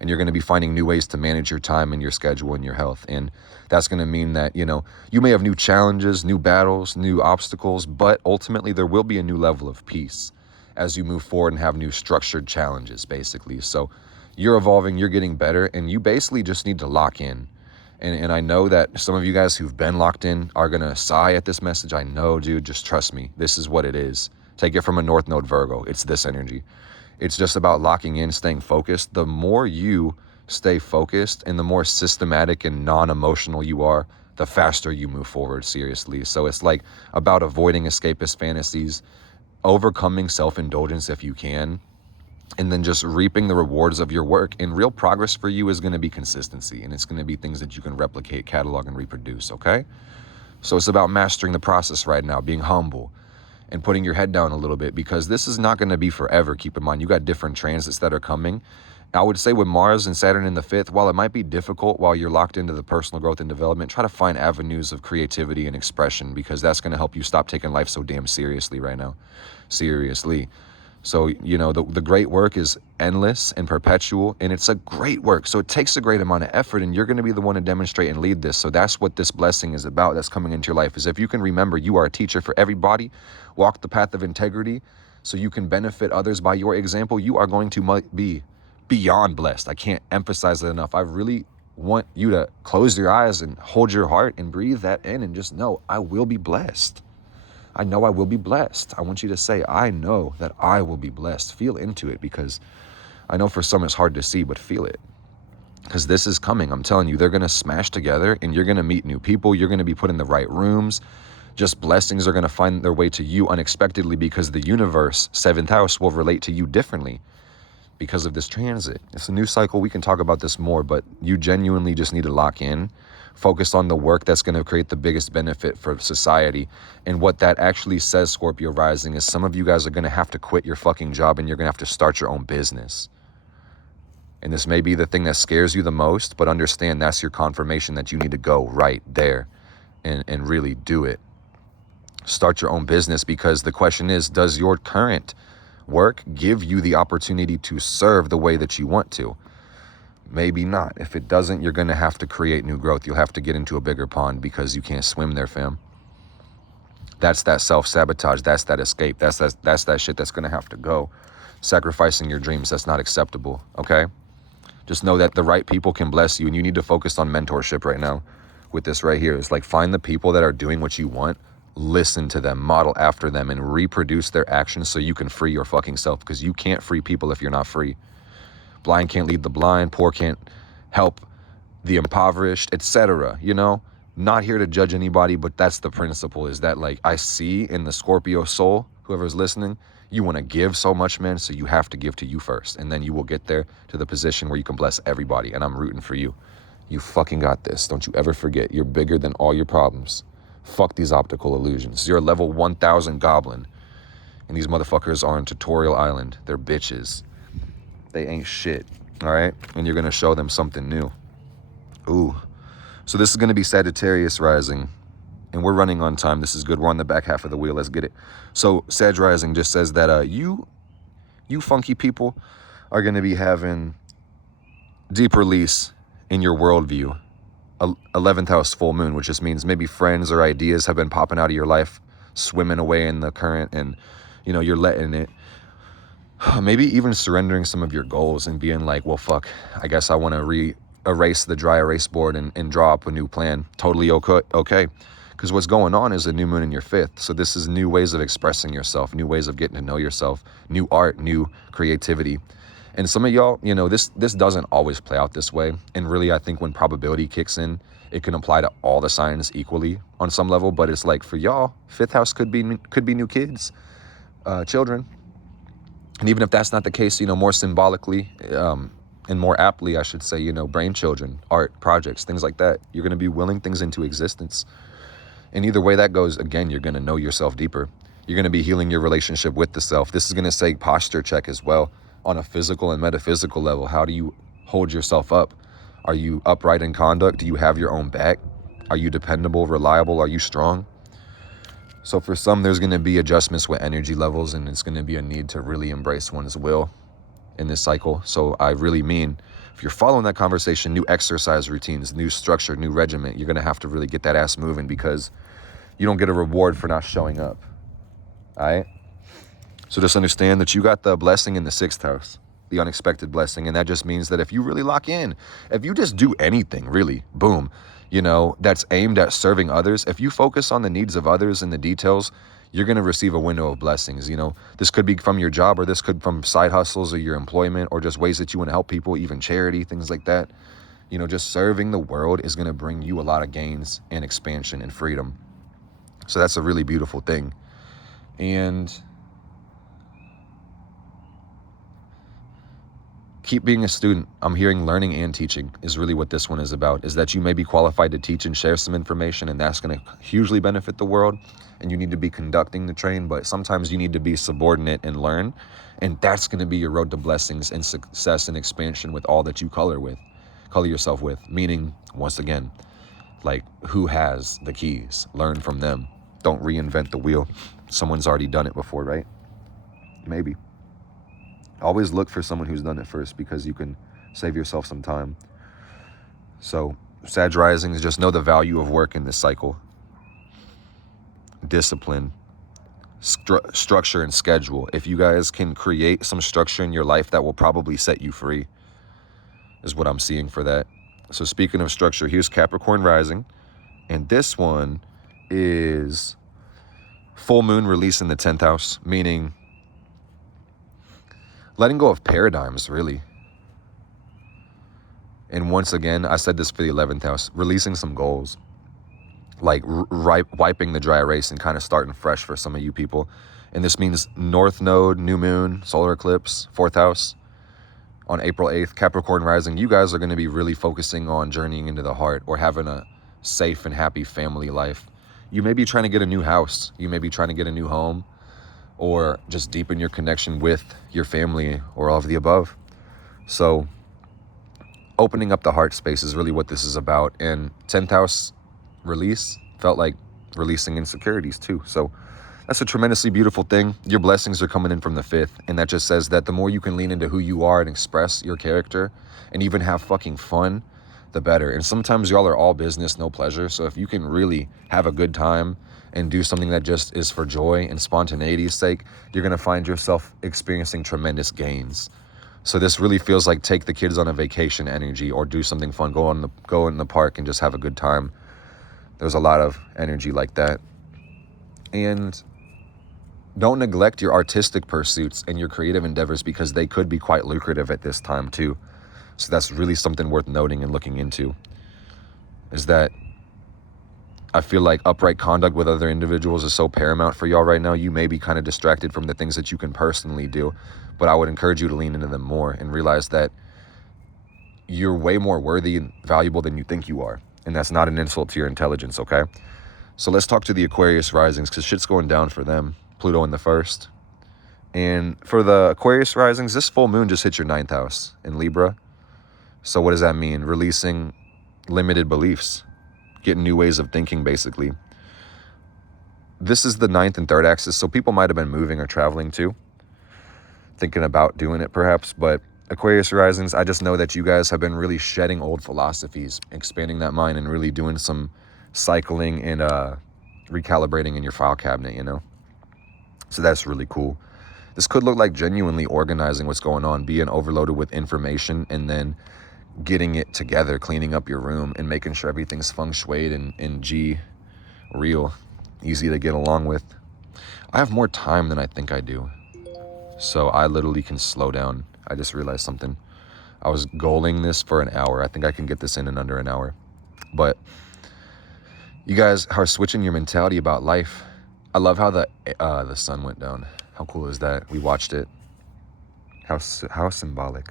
And you're going to be finding new ways to manage your time and your schedule and your health. And that's going to mean that, you know, you may have new challenges, new battles, new obstacles, but ultimately there will be a new level of peace as you move forward and have new structured challenges, basically. So you're evolving, you're getting better, and you basically just need to lock in. And I know that some of you guys who've been locked in are going to sigh at this message. I know, dude, just trust me. This is what it is. Take it from a North Node Virgo. It's this energy. It's just about locking in, staying focused. The more you stay focused and the more systematic and non-emotional you are, the faster you move forward, seriously. So it's like about avoiding escapist fantasies, overcoming self-indulgence if you can, and then just reaping the rewards of your work. And real progress for you is going to be consistency, and it's going to be things that you can replicate, catalog, and reproduce, okay? So it's about mastering the process right now, being humble, and putting your head down a little bit, because this is not going to be forever. Keep in mind, you got different transits that are coming. I would say with Mars and Saturn in the 5th, while it might be difficult while you're locked into the personal growth and development, try to find avenues of creativity and expression, because that's going to help you stop taking life so damn seriously right now. Seriously. So, you know, the great work is endless and perpetual, and it's a great work. So it takes a great amount of effort, and you're going to be the one to demonstrate and lead this. So that's what this blessing is about that's coming into your life, is if you can remember you are a teacher for everybody, walk the path of integrity so you can benefit others by your example, you are going to be beyond blessed. I can't emphasize it enough. I really want you to close your eyes and hold your heart and breathe that in and just know, I will be blessed. I know I will be blessed. I want you to say, I know that I will be blessed. Feel into it, because I know for some it's hard to see, but feel it. Because this is coming. I'm telling you, they're going to smash together and you're going to meet new people. You're going to be put in the right rooms. Just blessings are going to find their way to you unexpectedly, because the universe, 7th house, will relate to you differently because of this transit. It's a new cycle. We can talk about this more, but you genuinely just need to lock in. Focus on the work that's going to create the biggest benefit for society. And what that actually says, Scorpio rising, is some of you guys are going to have to quit your fucking job and you're going to have to start your own business. And this may be the thing that scares you the most, but understand that's your confirmation that you need to go right there and really do it. Start your own business, because the question is, does your current work give you the opportunity to serve the way that you want to? Maybe not. If it doesn't, you're going to have to create new growth. You'll have to get into a bigger pond, because you can't swim there, fam. That's that self-sabotage. That's that escape. That's that shit that's going to have to go. Sacrificing your dreams, that's not acceptable, okay? Just know that the right people can bless you, and you need to focus on mentorship right now with this right here. It's like, find the people that are doing what you want, listen to them, model after them, and reproduce their actions so you can free your fucking self, because you can't free people if you're not free. Blind can't lead the blind, poor can't help the impoverished, etc. You know, not here to judge anybody, but that's the principle, is that, like, I see in the Scorpio soul, whoever's listening, you want to give so much, man, so you have to give to you first, and then you will get there to the position where you can bless everybody, and I'm rooting for you. You fucking got this. Don't you ever forget, you're bigger than all your problems. Fuck these optical illusions. You're a level 1000 goblin, and these motherfuckers are on Tutorial Island. They're bitches. They ain't shit, all right? And you're going to show them something new. Ooh. So this is going to be Sagittarius rising. And we're running on time. This is good. We're on the back half of the wheel. Let's get it. So Sag rising just says that you funky people are going to be having deep release in your worldview. 11th house full moon, which just means maybe friends or ideas have been popping out of your life, swimming away in the current, and you know, you're letting it. Maybe even surrendering some of your goals and being like, well, fuck, I guess I want to erase the dry erase board and draw up a new plan. Totally okay. Because what's going on is a new moon in your 5th. So this is new ways of expressing yourself, new ways of getting to know yourself, new art, new creativity. And some of y'all, you know, this doesn't always play out this way. And really, I think when probability kicks in, it can apply to all the signs equally on some level. But it's like for y'all, 5th house could be new kids, children. And even if that's not the case, you know, more symbolically and more aptly, I should say, you know, brain children, art, projects, things like that. You're going to be willing things into existence. And either way that goes, again, you're going to know yourself deeper. You're going to be healing your relationship with the self. This is going to say posture check as well on a physical and metaphysical level. How do you hold yourself up? Are you upright in conduct? Do you have your own back? Are you dependable, reliable? Are you strong? So for some, there's going to be adjustments with energy levels, and it's going to be a need to really embrace one's will in this cycle. So I really mean, if you're following that conversation, new exercise routines, new structure, new regiment, you're going to have to really get that ass moving, because you don't get a reward for not showing up. All right? So just understand that you got the blessing in the 6th house, the unexpected blessing. And that just means that if you really lock in, if you just do anything, really, boom, you know, that's aimed at serving others, if you focus on the needs of others and the details, you're going to receive a window of blessings. You know, this could be from your job, or this could from side hustles or your employment, or just ways that you want to help people, even charity, things like that. You know, just serving the world is going to bring you a lot of gains and expansion and freedom. So that's a really beautiful thing. And keep being a student. I'm hearing learning and teaching is really what this one is about, is that you may be qualified to teach and share some information, and that's going to hugely benefit the world, and you need to be conducting the train, but sometimes you need to be subordinate and learn, and that's going to be your road to blessings and success and expansion with all that you color yourself with, meaning, once again, like, who has the keys? Learn from them. Don't reinvent the wheel. Someone's already done it before, right? Maybe. Always look for someone who's done it first, because you can save yourself some time. So Sag risings, just know the value of work in this cycle. Discipline, structure, and schedule. If you guys can create some structure in your life, that will probably set you free, is what I'm seeing for that. So speaking of structure, here's Capricorn rising. And this one is full moon release in the 10th house, meaning letting go of paradigms, really. And once again, I said this for the 11th house, releasing some goals, like wiping the dry erase and kind of starting fresh for some of you people. And this means North Node, new moon, solar eclipse, 4th house on April 8th, Capricorn rising. You guys are going to be really focusing on journeying into the heart, or having a safe and happy family life. You may be trying to get a new house. You may be trying to get a new home, or just deepen your connection with your family, or all of the above. So opening up the heart space is really what this is about. And 10th house release felt like releasing insecurities too. So that's a tremendously beautiful thing. Your blessings are coming in from the 5th. And that just says that the more you can lean into who you are and express your character and even have fucking fun, the better. And sometimes y'all are all business, no pleasure. So if you can really have a good time and do something that just is for joy and spontaneity's sake, you're going to find yourself experiencing tremendous gains. So this really feels like take the kids on a vacation energy, or do something fun, go in the park and just have a good time. There's a lot of energy like that. And don't neglect your artistic pursuits and your creative endeavors, because they could be quite lucrative at this time too. So that's really something worth noting and looking into, is that I feel like upright conduct with other individuals is so paramount for y'all right now. You may be kind of distracted from the things that you can personally do, but I would encourage you to lean into them more and realize that you're way more worthy and valuable than you think you are. And that's not an insult to your intelligence, okay? So let's talk to the Aquarius risings, because shit's going down for them. Pluto in the 1st, And for the Aquarius risings, this full moon just hit your 9th house in Libra. So what does that mean? Releasing limited beliefs, getting new ways of thinking, basically. This is the 9th and 3rd axis, so people might have been moving or traveling too, thinking about doing it perhaps. But Aquarius risings, I just know that you guys have been really shedding old philosophies, expanding that mind, and really doing some cycling and recalibrating in your file cabinet, you know? So that's really cool. This could look like genuinely organizing what's going on, being overloaded with information, and then getting it together, cleaning up your room, and making sure everything's feng shuied and G real, easy to get along with. I have more time than I think I do, so I literally can slow down. I just realized something. I was goaling this for an hour. I think I can get this in under an hour. But you guys are switching your mentality about life. I love how the sun went down. How cool is that? We watched it. How symbolic.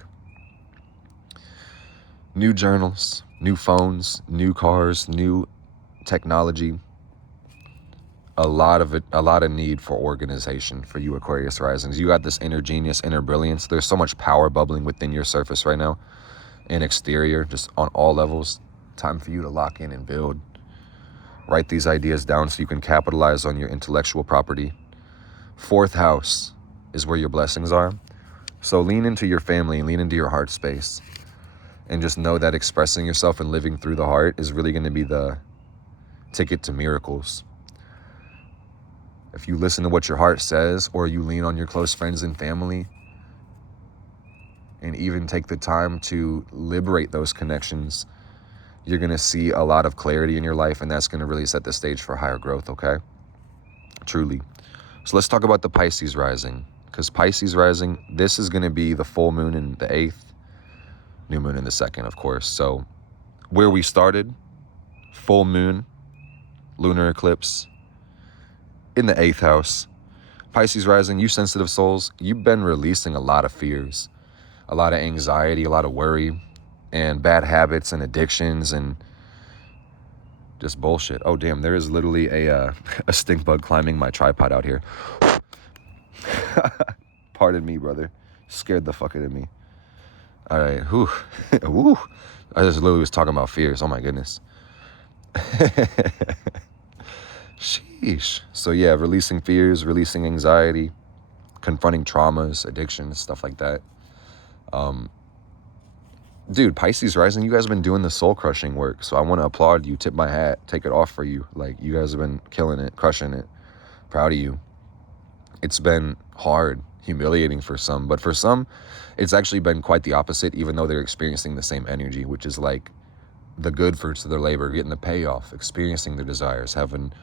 New journals, new phones, new cars, new technology. A lot of need for organization for you Aquarius risings. You got this inner genius, inner brilliance. There's so much power bubbling within your surface right now and exterior, just on all levels. Time for you to lock in and build. Write these ideas down so you can capitalize on your intellectual property. 4th house is where your blessings are. So lean into your family, lean into your heart space, and just know that expressing yourself and living through the heart is really going to be the ticket to miracles. If you listen to what your heart says, or you lean on your close friends and family, and even take the time to liberate those connections, you're going to see a lot of clarity in your life, and that's going to really set the stage for higher growth, okay? Truly. So let's talk about the Pisces rising, because Pisces rising, this is going to be the full moon in the 8th, new moon in the 2nd, of course. So where we started, full moon, lunar eclipse, in the 8th house. Pisces rising, you sensitive souls, you've been releasing a lot of fears, a lot of anxiety, a lot of worry, and bad habits and addictions and just bullshit. Oh, damn, there is literally a stink bug climbing my tripod out here. Pardon me, brother. Scared the fuck out of me. All right, whew. Woo. I just literally was talking about fears. Oh, my goodness. Sheesh. So yeah, releasing fears, releasing anxiety, confronting traumas, addictions, stuff like that. Dude, Pisces rising, you guys have been doing the soul crushing work. So I want to applaud you, tip my hat, take it off for you. Like, you guys have been killing it, crushing it. Proud of you. It's been hard, humiliating for some, but for some, it's actually been quite the opposite, even though they're experiencing the same energy, which is like the good fruits of their labor, getting the payoff, experiencing their desires, having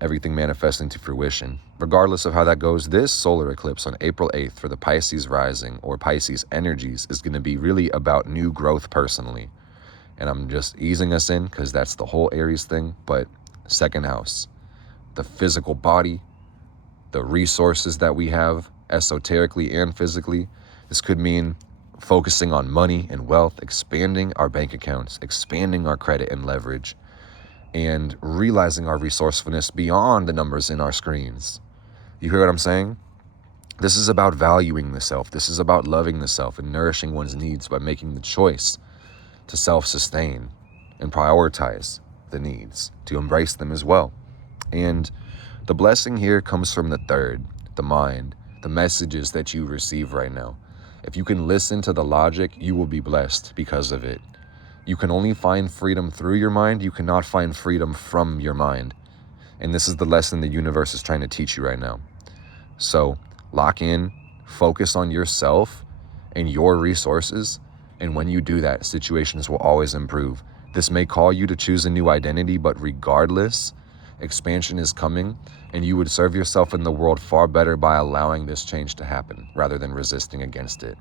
everything manifest into fruition. Regardless of how that goes, this solar eclipse on April 8th for the Pisces rising or Pisces energies is going to be really about new growth personally. And I'm just easing us in because that's the whole Aries thing. But 2nd house, the physical body, the resources that we have esoterically and physically. This could mean focusing on money and wealth, expanding our bank accounts, expanding our credit and leverage, and realizing our resourcefulness beyond the numbers in our screens. You hear what I'm saying? This is about valuing the self. This is about loving the self and nourishing one's needs by making the choice to self-sustain and prioritize the needs, to embrace them as well. And the blessing here comes from the 3rd, the mind, the messages that you receive right now. If you can listen to the logic, you will be blessed because of it. You can only find freedom through your mind. You cannot find freedom from your mind. And this is the lesson the universe is trying to teach you right now. So lock in, focus on yourself and your resources. And when you do that, situations will always improve. This may call you to choose a new identity, but regardless, expansion is coming, and you would serve yourself in the world far better by allowing this change to happen rather than resisting against it.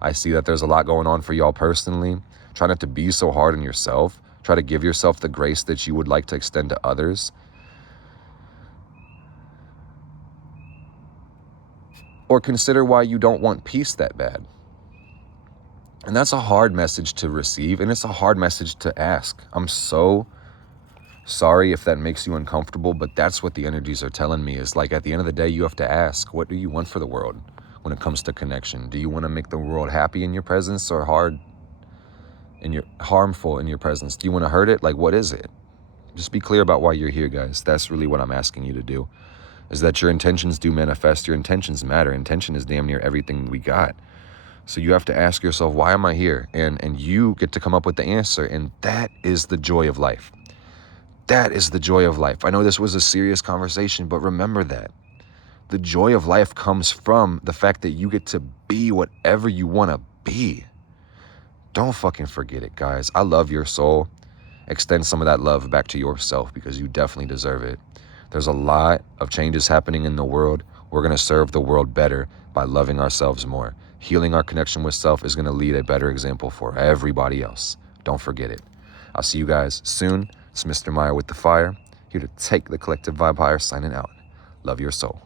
I see that there's a lot going on for y'all personally. Try not to be so hard on yourself. Try to give yourself the grace that you would like to extend to others. Or consider why you don't want peace that bad. And that's a hard message to receive, and it's a hard message to ask. I'm so Sorry if that makes you uncomfortable, but that's what the energies are telling me. Is like, at the end of the day, you have to ask, what do you want for the world when it comes to connection? Do you want to make the world happy in your presence, or harmful in your presence? Do you want to hurt it? Like, what is it? Just be clear about why you're here, guys. That's really what I'm asking you to do, is that your intentions do manifest. Your intentions matter. Intention is damn near everything we got. So you have to ask yourself, why am I here? And you get to come up with the answer. And that is the joy of life. That is the joy of life. I know this was a serious conversation, but remember that. The joy of life comes from the fact that you get to be whatever you want to be. Don't fucking forget it, guys. I love your soul. Extend some of that love back to yourself, because you definitely deserve it. There's a lot of changes happening in the world. We're going to serve the world better by loving ourselves more. Healing our connection with self is going to lead a better example for everybody else. Don't forget it. I'll see you guys soon. It's Mr. Meyer with the Fire, here to take the collective vibe higher, signing out. Love your soul.